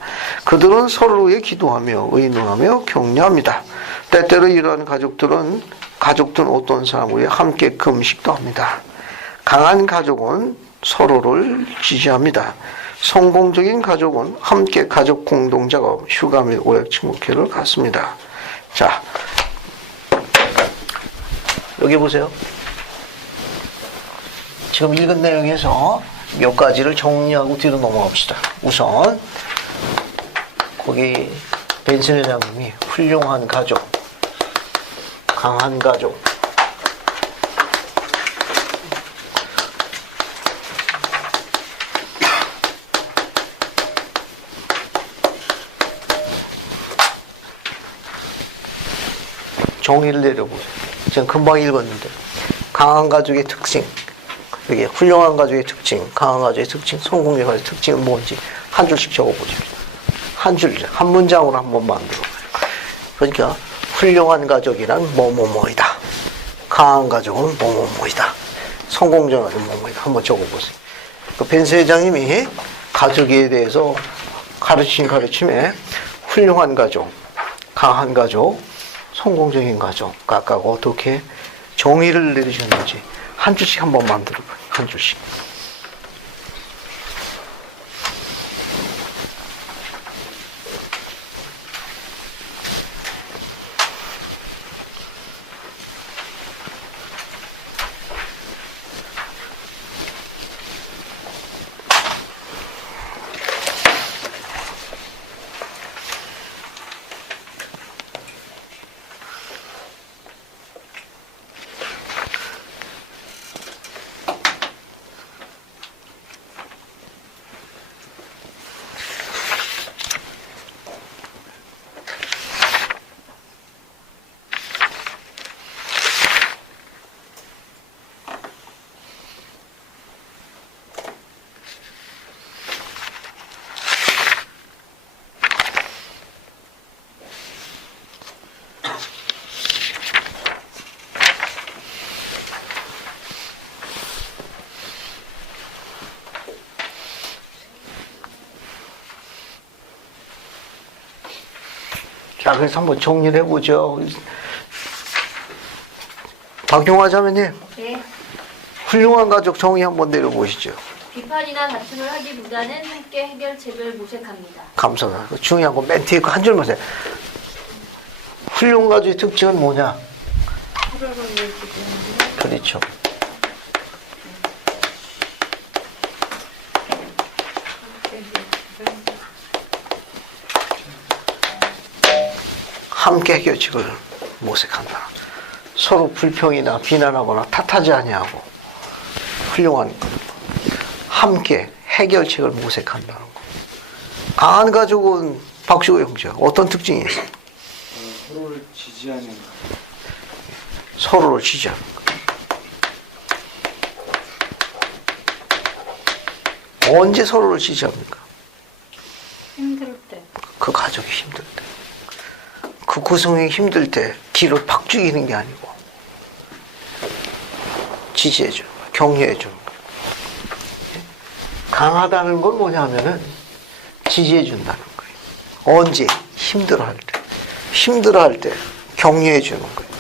그들은 서로에 기도하며 의논하며 격려합니다. 때때로 이러한 가족들은 어떤 사람을 위해 함께 금식도 합니다. 강한 가족은 서로를 지지합니다. 성공적인 가족은 함께 가족 공동작업, 휴가 및 오락친목회를 갖습니다. 자, 여기 보세요. 지금 읽은 내용에서 몇 가지를 정리하고 뒤로 넘어갑시다. 우선 거기 벤슨 회장님이 훌륭한 가족, 강한 가족, 정의를 내려보세요. 제가 금방 읽었는데 강한 가족의 특징, 여기 훌륭한 가족의 특징, 강한 가족의 특징, 성공적인 가족의 특징은 뭔지 한 줄씩 적어보십시오. 한 줄, 한 문장으로 한번 만들어봐요. 그러니까 훌륭한 가족이란 뭐뭐뭐이다. 강한 가족은 뭐뭐뭐이다. 성공적인 가족은 뭐뭐이다. 한번 적어보세요. 그 벤스 회장님이 가족에 대해서 가르친 가르침에 훌륭한 가족, 강한 가족, 성공적인 가족, 각각 어떻게 정의를 내리셨는지 한 줄씩 한번 만들어봐요. 한 줄씩. 자, 그래서 한번 정리를 해보죠. 박용화 자매님, 네. 훌륭한 가족 정의 한번 내려보시죠. 비판이나 다툼을 하기보다는 함께 해결책을 모색합니다. 감사합니다. 중요한 거 멘트 있고 한 줄만 세요. 훌륭한 가족의 특징은 뭐냐? 그렇죠. 함께 해결책을 모색한다. 서로 불평이나 비난하거나 탓하지 아니하고 훌륭한 것. 함께 해결책을 모색한다는 거. 강한 가족은 박수호 형제가 어떤 특징이 있어요? 서로를 지지하는 것. 서로를 지지하는 거. 언제 서로를 지지합니까? 힘들 때. 그 가족이 힘들 때. 그 구성이 힘들 때 뒤로 팍 죽이는 게 아니고 지지해주는 거예요. 격려해주는 거예요. 강하다는 건 뭐냐면은 지지해준다는 거예요. 언제? 힘들어할 때. 힘들어할 때 격려해주는 거예요.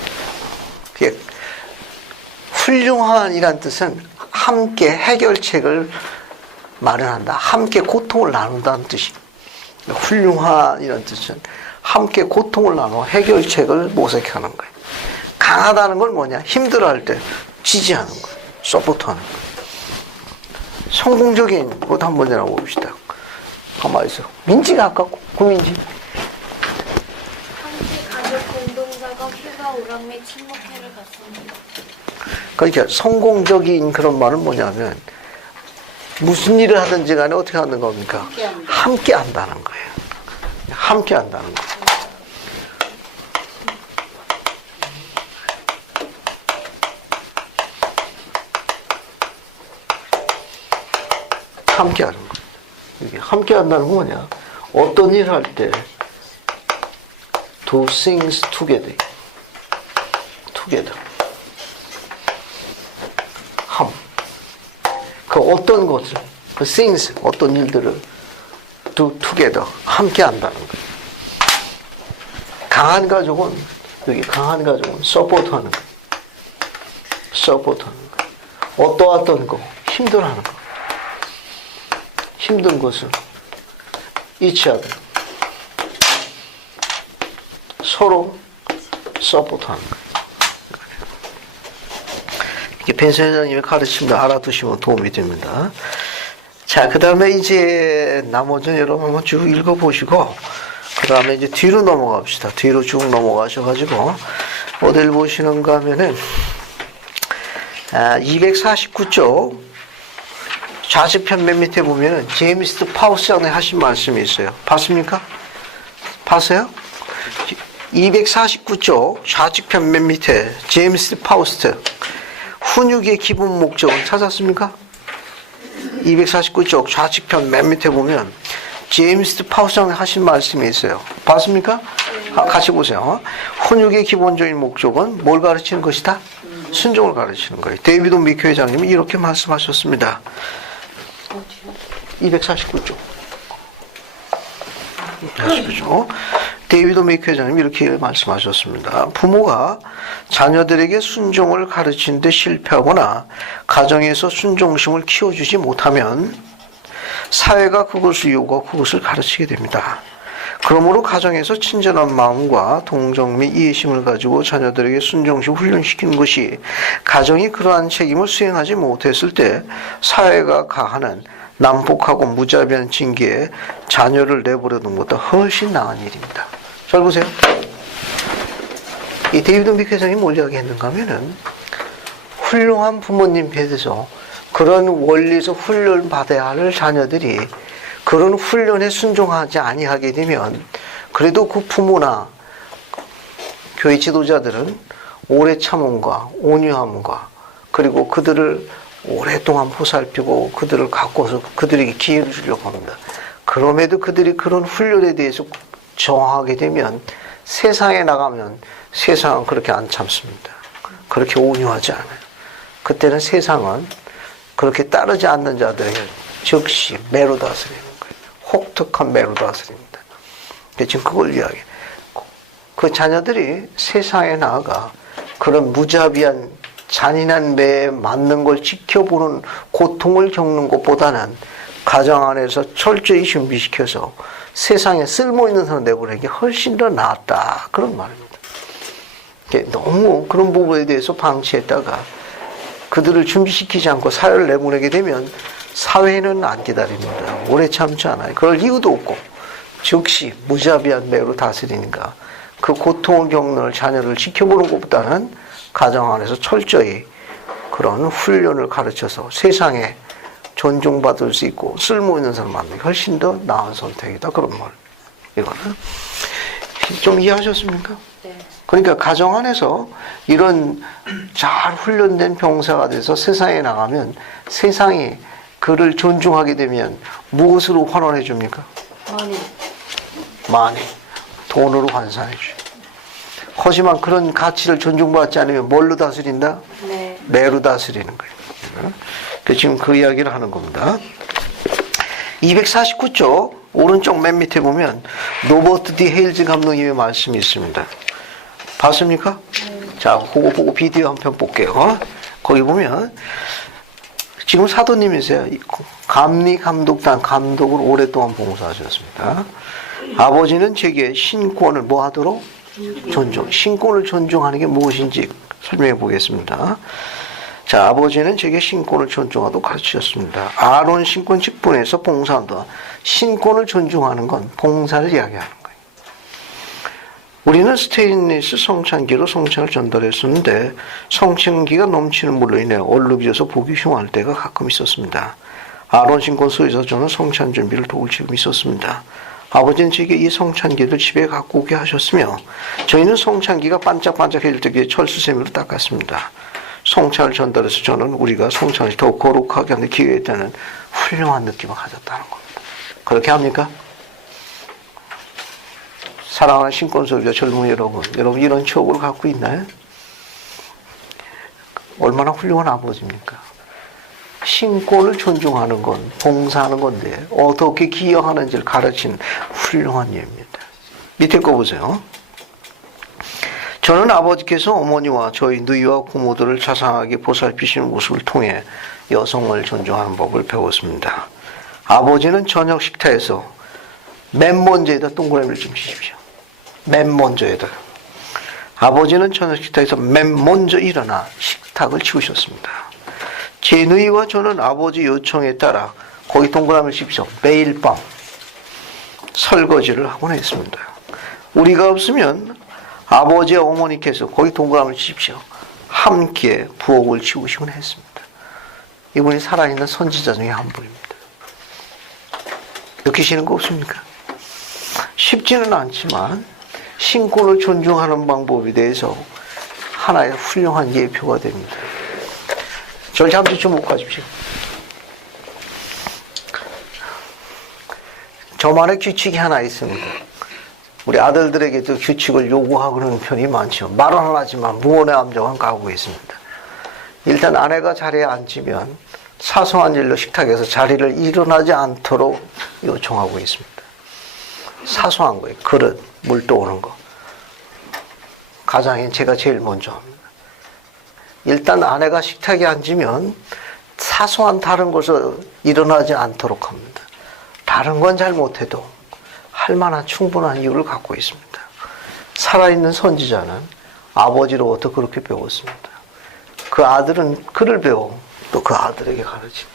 그게 훌륭한이란 뜻은 함께 해결책을 마련한다. 함께 고통을 나눈다는 뜻이에요. 훌륭한이란 뜻은 함께 고통을 나눠 해결책을 모색하는 거예요. 강하다는 건 뭐냐? 힘들어할 때 지지하는 거예요. 서포트하는 거예요. 성공적인 것도 한번 내려봅시다. 가만히 있어. 민지가 아까 구민지. 함께 가족 공동작업, 휴가, 오락 및 친목회를 갖습니다. 그러니까 성공적인 그런 말은 뭐냐면 무슨 일을 하든지 간에 어떻게 하는 겁니까? 함께 한다는 거예요. 함께 한다는 거예요. 함께 하는 거예요. 이게 함께 한다는 건 뭐냐? 어떤 일을 할 때 do things together. together. 함. 그 어떤 것을, 그 things, 어떤 일들을 do together. 함께 한다는 거예요. 강한 가족은, 여기 강한 가족은 서포트 하는 거예요. 서포트 하는 거예요. 어떠한 거, 힘들어 하는 거. 힘든 것을 이치하고 서로 서포트하는 거예요. 이게 벤서 회장님의 가르침을 알아두시면 도움이 됩니다. 자, 그 다음에 이제 나머지는 여러분 한번 쭉 읽어보시고 그 다음에 이제 뒤로 넘어갑시다. 뒤로 쭉 넘어가셔가지고 어딜 보시는가 하면은 249쪽 좌측편 맨 밑에 보면은 제임스 파우스 장에 하신 말씀이 있어요. 봤습니까? 봤어요? 249쪽 좌측편 맨 밑에 제임스 파우스트 훈육의 기본 목적은 찾았습니까? 249쪽 좌측편 맨 밑에 보면 제임스 파우스 장에 하신 말씀이 있어요. 봤습니까? 같이 보세요. 훈육의 기본적인 목적은 뭘 가르치는 것이다? 순종을 가르치는 거예요. 데이비드 미큐 회장님이 이렇게 말씀하셨습니다. 249쪽. 249쪽. 데이비드 메이크 회장님 이렇게 말씀하셨습니다. 부모가 자녀들에게 순종을 가르치는 데 실패하거나 가정에서 순종심을 키워주지 못하면 사회가 그것을 요구하고 그것을 가르치게 됩니다. 그러므로 가정에서 친절한 마음과 동정 및 이해심을 가지고 자녀들에게 순종심을 훈련시키는 것이 가정이 그러한 책임을 수행하지 못했을 때 사회가 가하는 난폭하고 무자비한 징계에 자녀를 내버려둔 것보다 훨씬 나은 일입니다. 잘 보세요. 이 데이비드 미크 회장이 뭘 이야기했는가 하면은 훌륭한 부모님 곁에서 그런 원리에서 훈련 받아야 할 자녀들이 그런 훈련에 순종하지 아니하게 되면 그래도 그 부모나 교회 지도자들은 오래 참음과 온유함과 그리고 그들을 오랫동안 보살피고 그들을 갖고서 그들에게 기회를 주려고 합니다. 그럼에도 그들이 그런 훈련에 대해서 저항하게 되면 세상에 나가면 세상은 그렇게 안 참습니다. 그렇게 온유하지 않아요. 그때는 세상은 그렇게 따르지 않는 자들에게 즉시 매로 다스리는 거예요. 혹독한 매로 다스립니다. 지금 그걸 이야기해요. 그 자녀들이 세상에 나아가 그런 무자비한 잔인한 매에 맞는 걸 지켜보는 고통을 겪는 것보다는 가정 안에서 철저히 준비시켜서 세상에 쓸모있는 사람 내보내는 게 훨씬 더 낫다. 그런 말입니다. 너무 그런 부분에 대해서 방치했다가 그들을 준비시키지 않고 사회를 내보내게 되면 사회는 안 기다립니다. 오래 참지 않아요. 그럴 이유도 없고 즉시 무자비한 매로 다스리니까 그 고통을 겪는 자녀를 지켜보는 것보다는 가정 안에서 철저히 그런 훈련을 가르쳐서 세상에 존중받을 수 있고 쓸모있는 사람 만나기 훨씬 더 나은 선택이다. 그런 말. 이거는 좀 이해하셨습니까? 네. 그러니까 가정 안에서 이런 잘 훈련된 병사가 돼서 세상에 나가면 세상이 그를 존중하게 되면 무엇으로 환원해 줍니까? 많이. 돈으로 환산해 줘요. 하지만 그런 가치를 존중받지 않으면 뭘로 다스린다? 네. 내로 다스리는 거예요. 지금 그 이야기를 하는 겁니다. 249쪽 오른쪽 맨 밑에 보면 로버트 디 헤일즈 감독님의 말씀이 있습니다. 봤습니까? 자, 그거 보고 비디오 한 편 볼게요. 거기 보면 지금 사도님이세요. 감리 감독단 감독을 오랫동안 봉사하셨습니다. 아버지는 제게 신권을 뭐 하도록? 신권을 존중하는 게 무엇인지 설명해 보겠습니다. 자, 아버지는 제게 신권을 존중하도록 가르치셨습니다. 아론 신권 직분에서 봉사한다. 신권을 존중하는 건 봉사를 이야기하는 거예요. 우리는 스테인리스 성찬기로 성찬을 전달했었는데 성찬기가 넘치는 물로 인해 얼룩져서 보기 흉할 때가 가끔 있었습니다. 아론 신권소에서 저는 성찬 준비를 도울 지금 있었습니다. 아버지는 제게 이 성찬기를 집에 갖고 오게 하셨으며 저희는 성찬기가 반짝반짝해질 때에 철수세미로 닦았습니다. 성찬을 전달해서 저는 우리가 성찬을 더 거룩하게 하는 기회에 있다는 훌륭한 느낌을 가졌다는 겁니다. 그렇게 합니까? 사랑하는 신권소유자 젊은 여러분 이런 추억을 갖고 있나요? 얼마나 훌륭한 아버지입니까? 신권을 존중하는 건 봉사하는 건데 어떻게 기여하는지를 가르치는 훌륭한 예입니다. 밑에 거 보세요. 저는 아버지께서 어머니와 저희 누이와 고모들을 자상하게 보살피시는 모습을 통해 여성을 존중하는 법을 배웠습니다. 아버지는 저녁 식탁에서 맨 먼저에다 동그라미를 좀 치십시오. 맨 먼저에다. 아버지는 저녁 식탁에서 맨 먼저 일어나 식탁을 치우셨습니다. 제 누이와 저는 아버지 요청에 따라 거기 동그라미를 치십시오. 매일 밤 설거지를 하곤 했습니다. 우리가 없으면 아버지와 어머니께서 거기 동그라미를 치십시오. 함께 부엌을 치우시곤 했습니다. 이분이 살아있는 선지자 중에 한 분입니다. 느끼시는 거 없습니까? 쉽지는 않지만 신권을 존중하는 방법에 대해서 하나의 훌륭한 예표가 됩니다. 저를 잠시 주목 하십시오. 저만의 규칙이 하나 있습니다. 우리 아들들에게도 규칙을 요구하는 편이 많죠. 말은 안 하지만 무언의 감정은 가고 있습니다. 일단 아내가 자리에 앉으면 사소한 일로 식탁에서 자리를 일어나지 않도록 요청하고 있습니다. 사소한 거예요. 그릇, 물 떠오는 거. 가장인 제가 제일 먼저 합니다. 일단 아내가 식탁에 앉으면 사소한 다른 것을 일어나지 않도록 합니다. 다른 건 잘 못해도 할 만한 충분한 이유를 갖고 있습니다. 살아있는 선지자는 아버지로부터 그렇게 배웠습니다. 그 아들은 그를 배워 또 그 아들에게 가르치고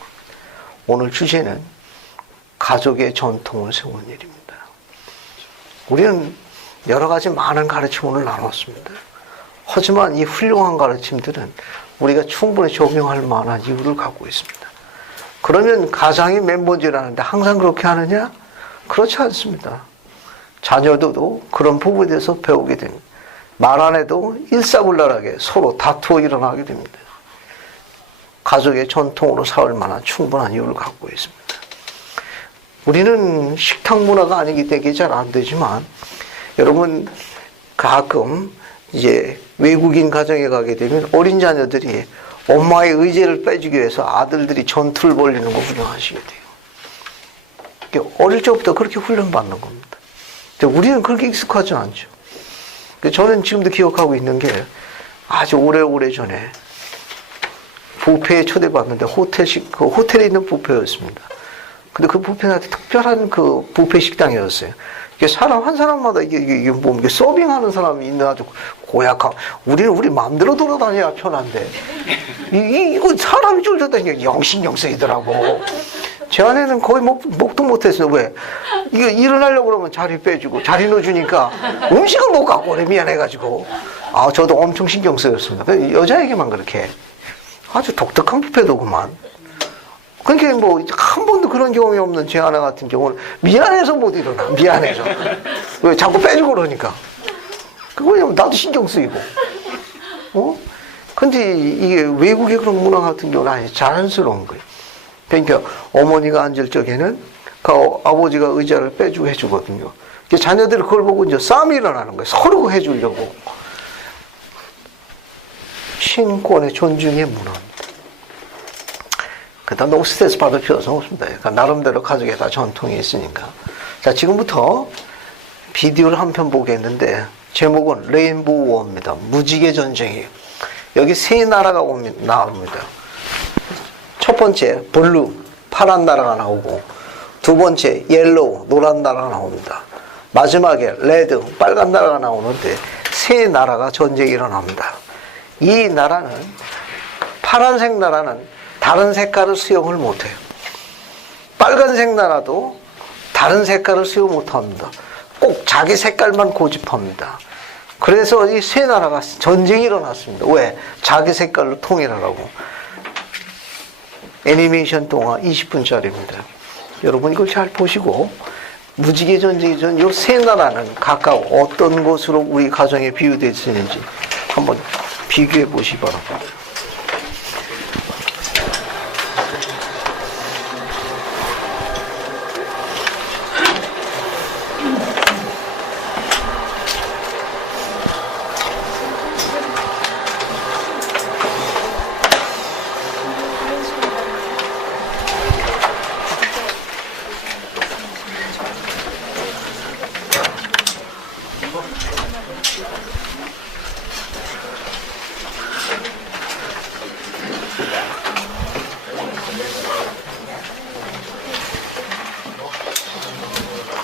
오늘 주제는 가족의 전통을 세우는 일입니다. 우리는 여러 가지 많은 가르침을 나눴습니다. 하지만 이 훌륭한 가르침들은 우리가 충분히 적용할 만한 이유를 갖고 있습니다. 그러면 가장이 맨 먼저라는데 항상 그렇게 하느냐? 그렇지 않습니다. 자녀들도 그런 부분에 대해서 배우게 됩니다. 말 안 해도 일사불란하게 서로 다투어 일어나게 됩니다. 가족의 전통으로 삼을 만한 충분한 이유를 갖고 있습니다. 우리는 식탁 문화가 아니기 때문에 잘 안 되지만 여러분 가끔 이제 외국인 가정에 가게 되면 어린 자녀들이 엄마의 의지를 빼주기 위해서 아들들이 전투를 벌이는 거 훈련하시게 돼요. 어릴 적부터 그렇게 훈련받는 겁니다. 근데 우리는 그렇게 익숙하지 않죠. 저는 지금도 기억하고 있는 게 아주 오래 전에 뷔페에 초대받는데 호텔에 있는 뷔페였습니다. 근데 그 뷔페는 아주 특별한 그 뷔페 식당이었어요. 이게 사람 한 사람마다 이게 뭐 이게 서빙하는 사람이 있는 아주 고약한, 우리는 우리 마음대로 돌아다녀야 편한데 이거 사람이 쫄쫄다니까 영신경 쓰이더라고. 제 아내는 거의 먹도 못했어요. 왜? 이거 일어나려고 그러면 자리 빼주고 자리 넣어주니까 음식을 못 갖고 오래 미안해가지고. 아, 저도 엄청 신경 쓰였습니다. 여자에게만 그렇게 아주 독특한 뷔페도구만. 그러니까 뭐 한 번도 그런 경험이 없는 제 아내 같은 경우는 미안해서 못 일어나. 미안해서. 왜 자꾸 빼주고 그러니까. 그거냐면 나도 신경 쓰이고. 근데 이게 외국의 그런 문화 같은 경우는 아주 자연스러운 거예요. 그러니까 어머니가 앉을 적에는 그 아버지가 의자를 빼주고 해주거든요. 자녀들이 그걸 보고 이제 싸움이 일어나는 거예요. 서로 해주려고. 신권의 존중의 문화입니다. 그다음 너무 스트레스 받을 필요는 없습니다. 그러니까 나름대로 가족에 다 전통이 있으니까. 자, 지금부터 비디오를 한 편 보겠는데 제목은 레인보우 워입니다. 무지개 전쟁이에요. 여기 세 나라가 나옵니다. 첫 번째 블루, 파란 나라가 나오고, 두 번째 옐로우, 노란 나라가 나옵니다. 마지막에 레드, 빨간 나라가 나오는데 세 나라가 전쟁이 일어납니다. 이 나라는, 파란색 나라는 다른 색깔을 수용을 못해요. 빨간색 나라도 다른 색깔을 수용 못합니다. 꼭 자기 색깔만 고집합니다. 그래서 이 세 나라가 전쟁이 일어났습니다. 왜? 자기 색깔로 통일하라고. 애니메이션 동화 20분짜리입니다. 여러분 이걸 잘 보시고, 무지개 전쟁이 전 이 세 나라는 각각 어떤 것으로 우리 가정에 비유되어 있는지 한번 비교해 보시기 바랍니다.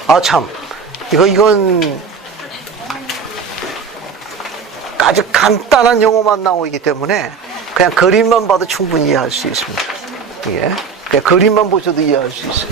아, 참. 이건 아주 간단한 용어만 나오기 때문에 그냥 그림만 봐도 충분히 이해할 수 있습니다. 예. 그냥 그림만 보셔도 이해할 수 있어요.